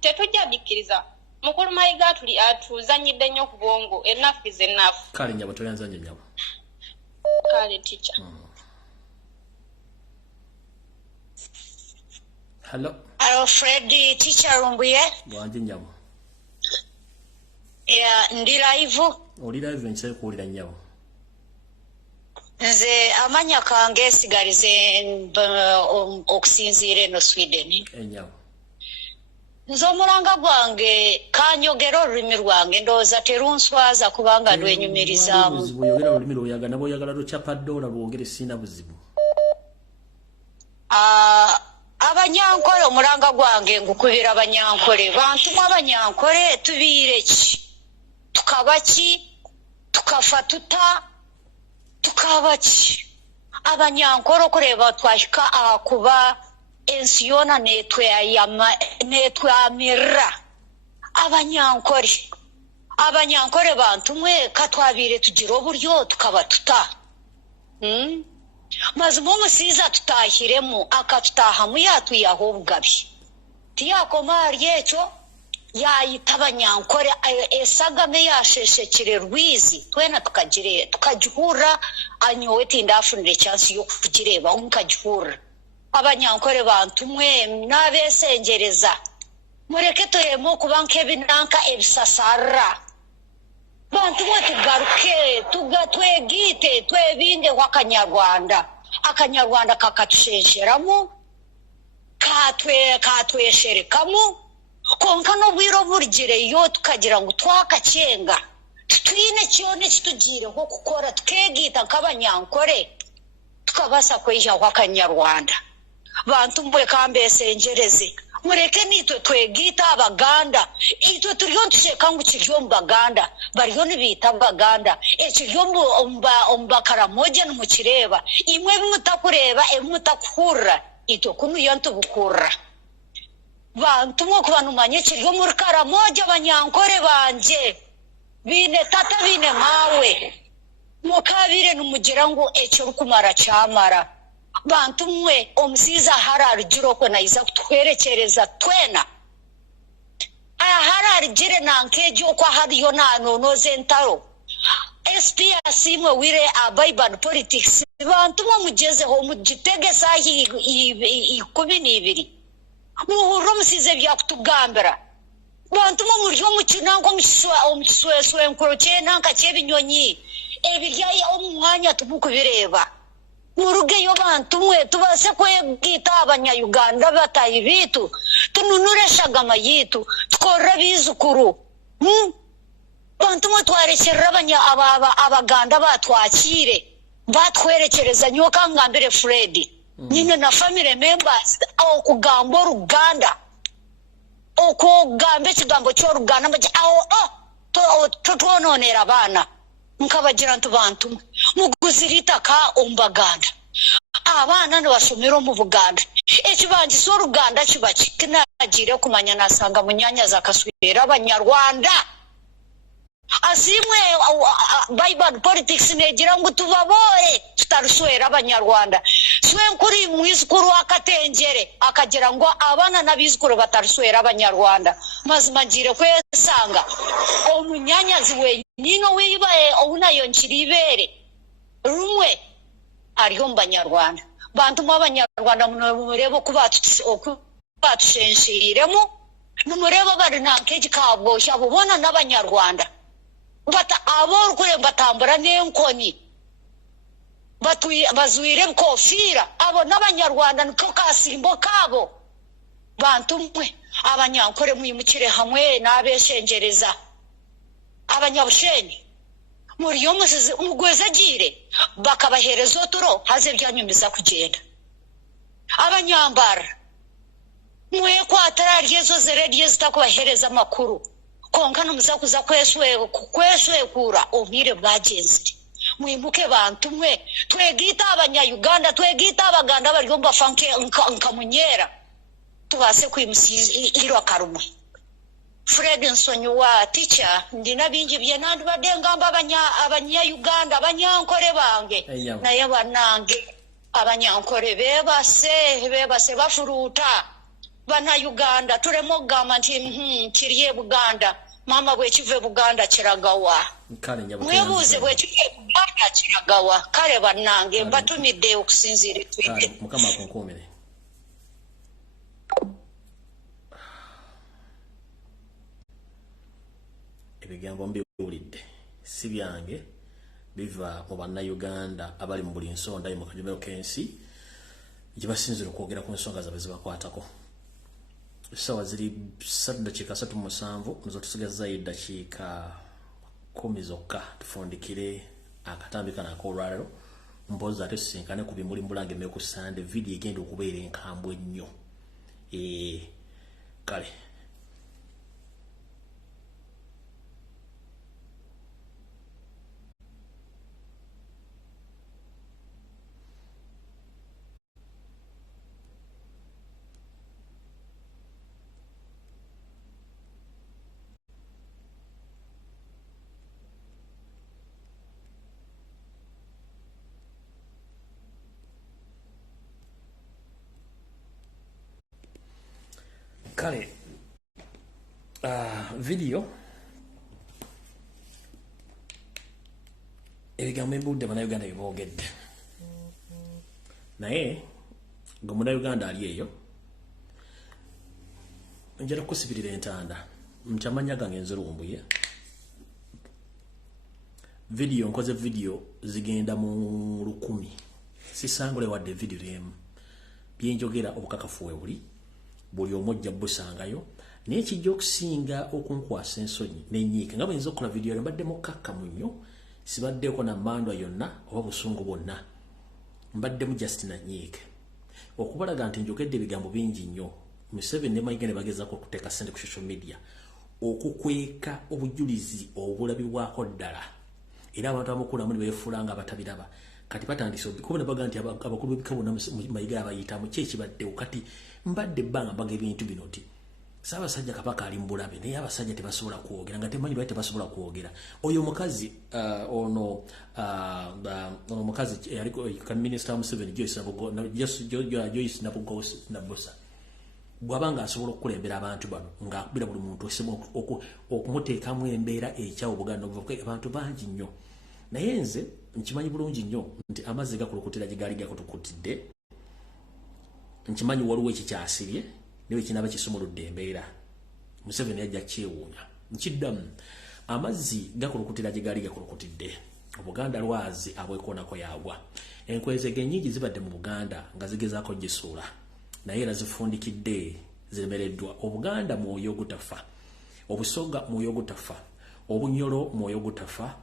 tetujja bikkiriza mukulu Mayiga atuzanyidde nnyo ku bwongo enough is enough. Kale nyabo toyanza nnyo nyabo. Kale teacher. Hello. Hello Freddy teacher Lumbuye. Wanji nyabo. Ndi live. Oli live nse kuwulira nyabo. Nze amanya kange sigalize okusinziira eno Sweden. Nyabo. Nze omulanga gwange kanyogera olulimi lwange ndowooza terunswaza kubanga lwenyumirizaamu. Buzibu oyogera olulimi lwoyaga nabo oyagala lucapa ddoola lwogere sina buzibu. abanyankore omulanga gwange ngukubira abanyankore bantu abanyankore tubire ki tukabaki tukafa tuta tukabaki abanyankore kureba twashika kuba ensi yona netwamira abanyankore bantu mwe katwabire tugira oburyo tukaba tuta mazumu musiza tutahiremu akatutahamu yatuyaho obugabi tiyakoma ryekyo yayita abanyankore esagame yasheshekere rwizi twena tukagihura anyowe tindafunire chance yo kugireba nkagihura abanyankore bantu mwe nabesengereza mureke toyemo kubanke binanka ebisasara bantu mwe tugaruke tugatwegite twebinde kwa akanyarwanda kakatushesheramu katwesherekamu konka no bwiro burigire yo tukagira ngo twakacenga twine cyone kitugire nko gukora tukegita nk'abanyankore tukabasa kweja kwa kanyarwanda bantu mbwe kambesengereze mureke nitwe twegita abaganda itwe turiyo tusheka ngo kiryo mbaganda bariyo nibita abaganda ekiryo omba karamoje n'umukireba imwe bimutakureba emutakuhura itwe kunu yantu bukura bantu mwo kubanumanye kiryo muri karamoje abanyankore banje bine tata bine mawe mukabire numugira ngo ekyo rukumara cyamara bantu mwe omusiza hararugiro ko naiza kutwerekereza twena hararugire nankeje ko hariyo nanonoze ntaro Ssimu wire Bible politics bantu mwe mugezeho mugitege sahi 12 muhuro musize byakutugambira bantu mwe muryo mukinango omusweswe nkoroche nanka cyebinyonyi ebiryaye omwanya tubukubireba murugeyo bantu mwe tubase kwegita abanyayuganda batayi bitu tununureshaga amayitu tukora bizukuru bantu mwe twarekera abaganda batwakire batwerekereza nyoka ngambere Fred nyine na family members aho kugamba Uganda okugambe kigambo cyo Uganda maje aho twononera abana nkabagira ntubantu muguzirita ka ombaganda abana nabashomero mu Buganda ekibangi so Uganda kibakikinagira kumanya nasanga munyanya zakaswera abanyarwanda asimwe Bible politics negira ngo tubaboye tutaruswera abanyarwanda swe nkuri mwizukuru akatengere akagira ngo abana nabizukuru bataruswera abanyarwanda mazima ngire kwesanga omunyanyazi we nino wibaye obunayo nkiribere rumwe ariho mbanyarwanda bantu mabanyarwanda murebo kubatushenshiremo numurebo bari nankeje kabwo cyabubona n'abanyarwanda bata abor kure batambura n'enkoni bazuire kofira abo n'abanyarwanda niko kasimbo kabo bantu mwe abanyankore mwimukire hamwe n'abeshengereza abanyabusheni muri yo musize umugweza gire bakabahereza oturo haze byanyumiza kugenda abanyambara mwe kwatara ryezo zerediye zitakubahereza makuru konka numuzakuza kweswe kura obwire bwagenzi mwimuke bantu mwe twegita abanyayuganda twegita abaganda bari gomba fanke nkamunyera tubase kwimusiza iro karumwe Fred Nsonyiwa teacher ndina bingi bye nandu badengamba abanyayuganda abanyankore bange naye banange abanyankore bebase bafuruta bana Uganda turemo gama nti kiriye Buganda mama bwe kive Buganda kiragawa mwebuze bwe kive Buganda kiragawa kale banange batumide okusinzira twite mukama akunkumire ebigambo mbiwulidde si byange biva mu bannayuganda abali mu buli nsonda mu kajumero kensi gibasinzira okwogera ku nsonga zaabwe zibakwatako sawa ziri 3:37 nizo tusigaza dakiika 10 zokka tufundikire akatambi kana akolwalero mboza ate sinkane ku bimuli mbulange meku sande video egenda okubeera enkambwe nnyo kale kale video ebigambo embudde bannayuganda byeboogedde naye nga munnayuganda ali eyo njala kukusibirira entanda nkyamanya gange nze Lumbuye video nkoze video zigenda mu 100 sisangule wadde video emu byenjogera obukakafu buli omujja busangayo naye kijja okusinga okunkwasa ensonyi n'enyiike nga bwenza okukola video mbadde mukakkamu nnyo sibaddeko na mandwa yonna oba busungu bwonna mbaddemu just na nyiike okubalaga nti njogedde ebigambo bingi nnyo Museveni ne Mayiga ne bagezaako okuteeka ssente ku social media okukweka obujulizi obulabibwako ddala era abantu abamukulamu ne beefuulanga abatabiraba kati batandise kuba ne baga nti abakulu b'ebika bonna Mayiga abayitamu ki ekibaddewo kati mbadde ebbanga mbaga ebintu bino ti Ssaabasajja Kabaka ali mbulabe naye abasajja tebasobola kwogera nga temanyi lwaki tebasobola kwogera oyo omukazi ono omukazi yaliko Minisita Museveni Joyce Nabugosa bw'abanga asobola okukulembera abantu bano ng'akubira buli muntu okumuteekamu embeera ekyawo Buganda abantu bangi nnyo naye nze nkimanyi bulungi nnyo nti amazzi gakulukutira gye gaali gakutukutidde nkimanyi waliwo ekikyasirye niwe kinaba kisumuludde embeera Museveni yajja kyewuunya nkiddamu amazzi gakulukutira gye gaali gakulukutidde Obuganda lwazi abwekoonako yagwa enkwezege nnyingi zibadde mu Buganda nga zigezaako gisuula naye era zifundikidde ziremereddwa Obuganda mwoyo ogutafa obusoga mwoyo ogutafa obunyolo mwoyo ogutafa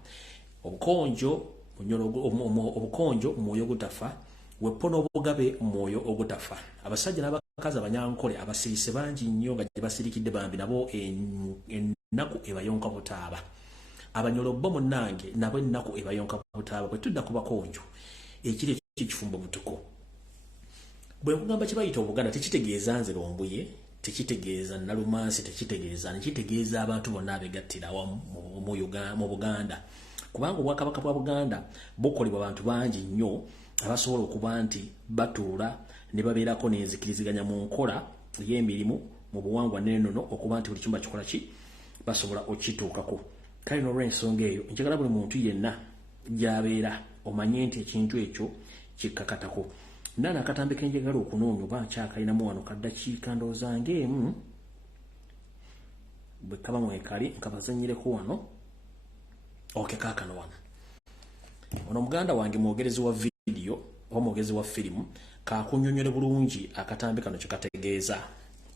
obukonjo mwoyo ogutafa wepo n'obugabe mwoyo ogutafa abasajja n'abakazi abanyankole abasirise bangi nnyo nga gye basirikidde bambi nabo ennaku ebayonka butaaba abanyolo bo munnange nabo ennaku ebayonka butaaba bwe tudda ku bakonjo ekiri ekifumbo butuko bwe nkugamba kye bayita Obuganda tekitegeeza nze Lumbuye tekitegeeza Nalumansi tekitegeeza abantu bonna abegattira awamu mu Buganda kubanga Obwakabaka bwa Buganda bukolebwa abantu bangi nnyo abasobola okuba nti batuula ne babeerako n'enzikiriziganya mu nkola y'emirimu mu buwangwa n'ennono okuba nti buli kimu bakikola ki basobola okituukako kale n'olw'ensonga eyo njagala buli muntu yenna gy'abeera omanye nti ekintu ekyo kikkakatako nana akatambi kenjagala okunoonya oba nkyakayinamu wano kaddakiika ndowooza ng'emu bwe kaba mwekali nkabazanyireko wano kaakano wano ono muganda wange mwogerezi wa video oba mwogezi wa firimu kakunnyonnyole bulungi akatambi kano kyekategeeza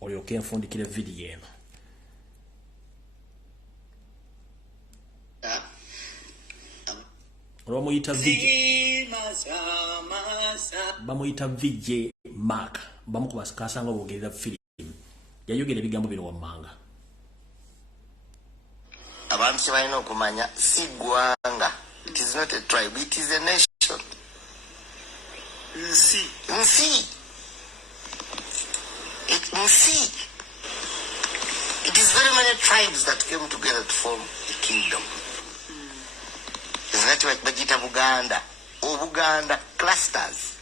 olyoke enfundikire video eno bamuyita VJ Mark bamukubakasanga bwogerera firimu yayogera ebigambo bino wammanga abantu kyebalina okumanya si ggwanga. It is not a tribe, it is a nation. Nsi. It is very many tribes that came together to form a kingdom. It's not like Bajita Buganda. Buganda clusters.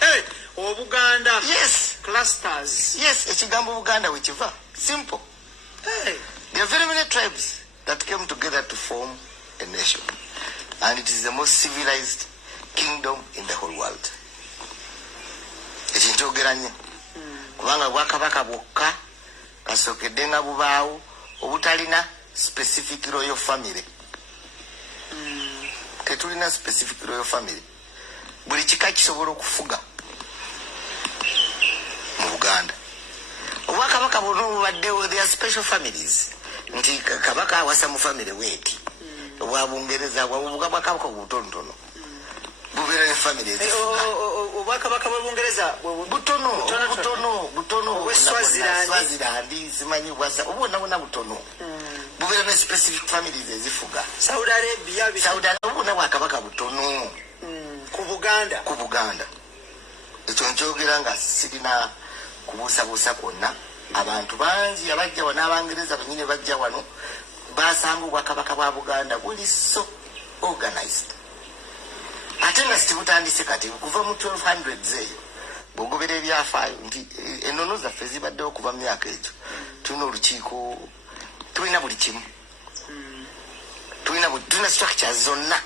Hey, Buganda. Yes. Clusters. Yes, Echigambo Buganda, whichever. Simple. Hey. There are very many tribes that came together to form a nation. And it is the most civilized kingdom in the whole world. Ekintogeranye. Kubanga Bwakabaka bwokka kasookedde nga bubaawo obutalina specific royal family. Tetulina specific royal family. Buli kika kisobola okufuga mu Buganda. Obwakabaka bwonna obubaddewo, there are special families. Nti Kabaka awasa mu family weeti. Obwa Bungereza, Bwakabaka obutonotono. Bubeera ne family ezifuga. obwakabaka bw'Obungereza butono Swaziland simanyi bwasa obwonna butono bubeera ne specific families ezifuga Saudi Arabia obwonna bwakabaka butono ku Buganda ekyo nkyogera nga sirina kubuusabuusa kwonna abantu bangi abajja wano Abangereza bennyini bajja wano basanga obwakabaka bwa Buganda buli so organized ate nga situbutandise kati kuva mu 1200s eyo bwogobera ebyafaayo nti ennono zaffe zibaddewo okuva mu myaka egyo tulina olukiiko tulina buli kimu tulina structures zonna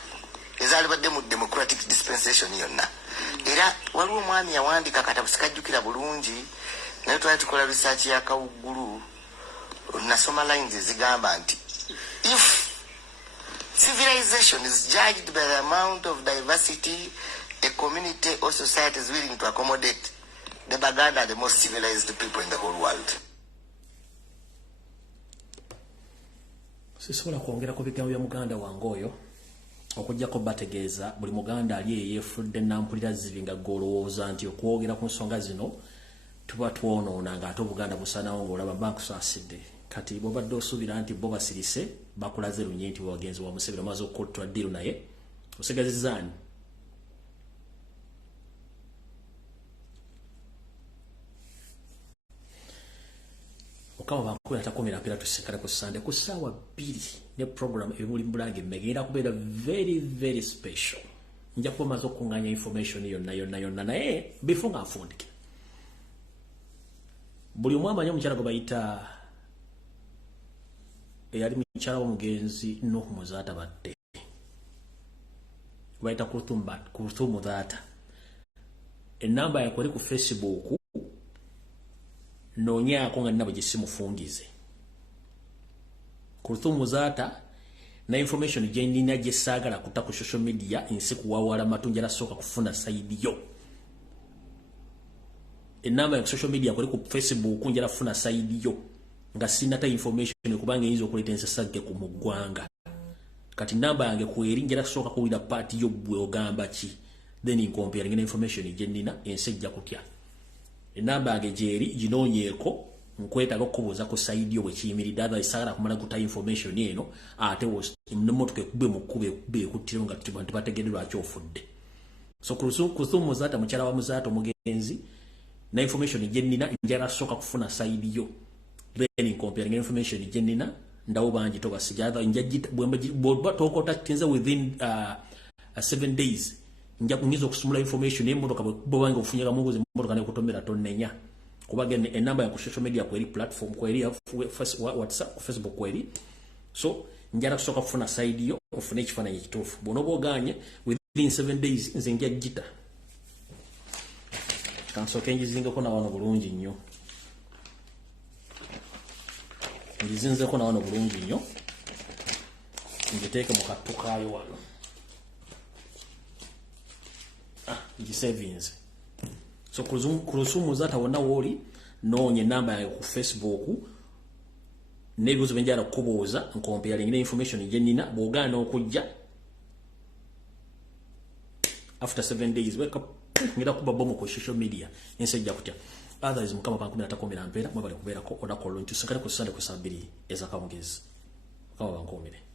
ezalibadde mu democratic dispensation yonna era waliwo omwami yawandika katabu sikajjukira bulungi naye twali tukola research ya kawuggulu nasoma lines ezigamba nti if civilization is judged by the amount of diversity a community or society is willing to accommodate, the Baganda are the most civilized people in the whole world. Sisobola kwongera ku bigambo bya muganda wange oyo okujjako bategeeza buli muganda ali eyeefudde nampulira zivinga golowooza nti okwogera ku nsonga zino tuba twonoona ng'ate Obuganda busanawo ng'olaba bankusaasidde kati bw'obadde osuubira nti bo basirise bakulaze lunye nti wagenzi wa Museveni omaze okukottwa ddiiru naye osigazizzaani Okama bankubira takomera mpira tusekale ku Sunday ku ssaawa 2 ne program ebimuli Mbulange megenda kubeera very very special nja kuba maze okunganya information yonna naye before nga nfundike buli omwama nyo mukyala gwe bayita eyali mukyala w'omugenzi Nuhu Muzaata badde bayita Kurthum Muzaata enamba yakweri ku Facebook noonyaako nga nabo gisimufungize Kurthum Muzaata na information gye nina gye saagala kutta ku social media insi kuwawala matunja lasooka kufuna saidi yo enamba ya social media kuri ku Facebook njala funa saidi yo nga sina ta information kubanga yinzo okuleeta ensasage ku mugwanga kati namba yange kweri njala soka kuwira party yo bwe ogamba ki then in comparing na information gye nina ensejja kutya enamba yange jeri ginonyeko nkweta okubuza ku saidi yo bwe kiyimiridde other isagala kumala kuta information eno ate was mmotoke kube mukube be kutiro nga tubantu bategererwa kyofudde so Kurthum Muzaata mukyala wa Muzaata omugenzi na information gye nina njala soka kufuna saidi yo then in comparing information gye nina ndawo banji to basijada njagita bwemba tokota tinza within 7 days nja kungiza okusumula information emotoka bo bange ofunyaga munguzi emotoka ne kutomera tonnenya kubaga enamba ya ku social media kweri platform kweri WhatsApp Facebook kweri so njala kusoka kufuna side yo ofune ekifaananyi ekituufu bonobo oganye within 7 days nze njja gita kansoke njizingeko na wano bulungi nnyo njizinzeko na wano bulungi nnyo njiteeke mu kattu kaayo wano savings so Kurthum Muzaata wonna woli noonye namba yayo ku Facebook n'ebibuuzo bye njala kukubuuza nkompeyalinga information gye nina bw'ogaana okujja after 7 days weka ngira kuba bomu ku social media ensejja kutya others mukama bankumira takomera mpeera mwebale kubeerako onakollo nti usekale ku Sunday ku saa 2 ez'akawungezi kama bankumire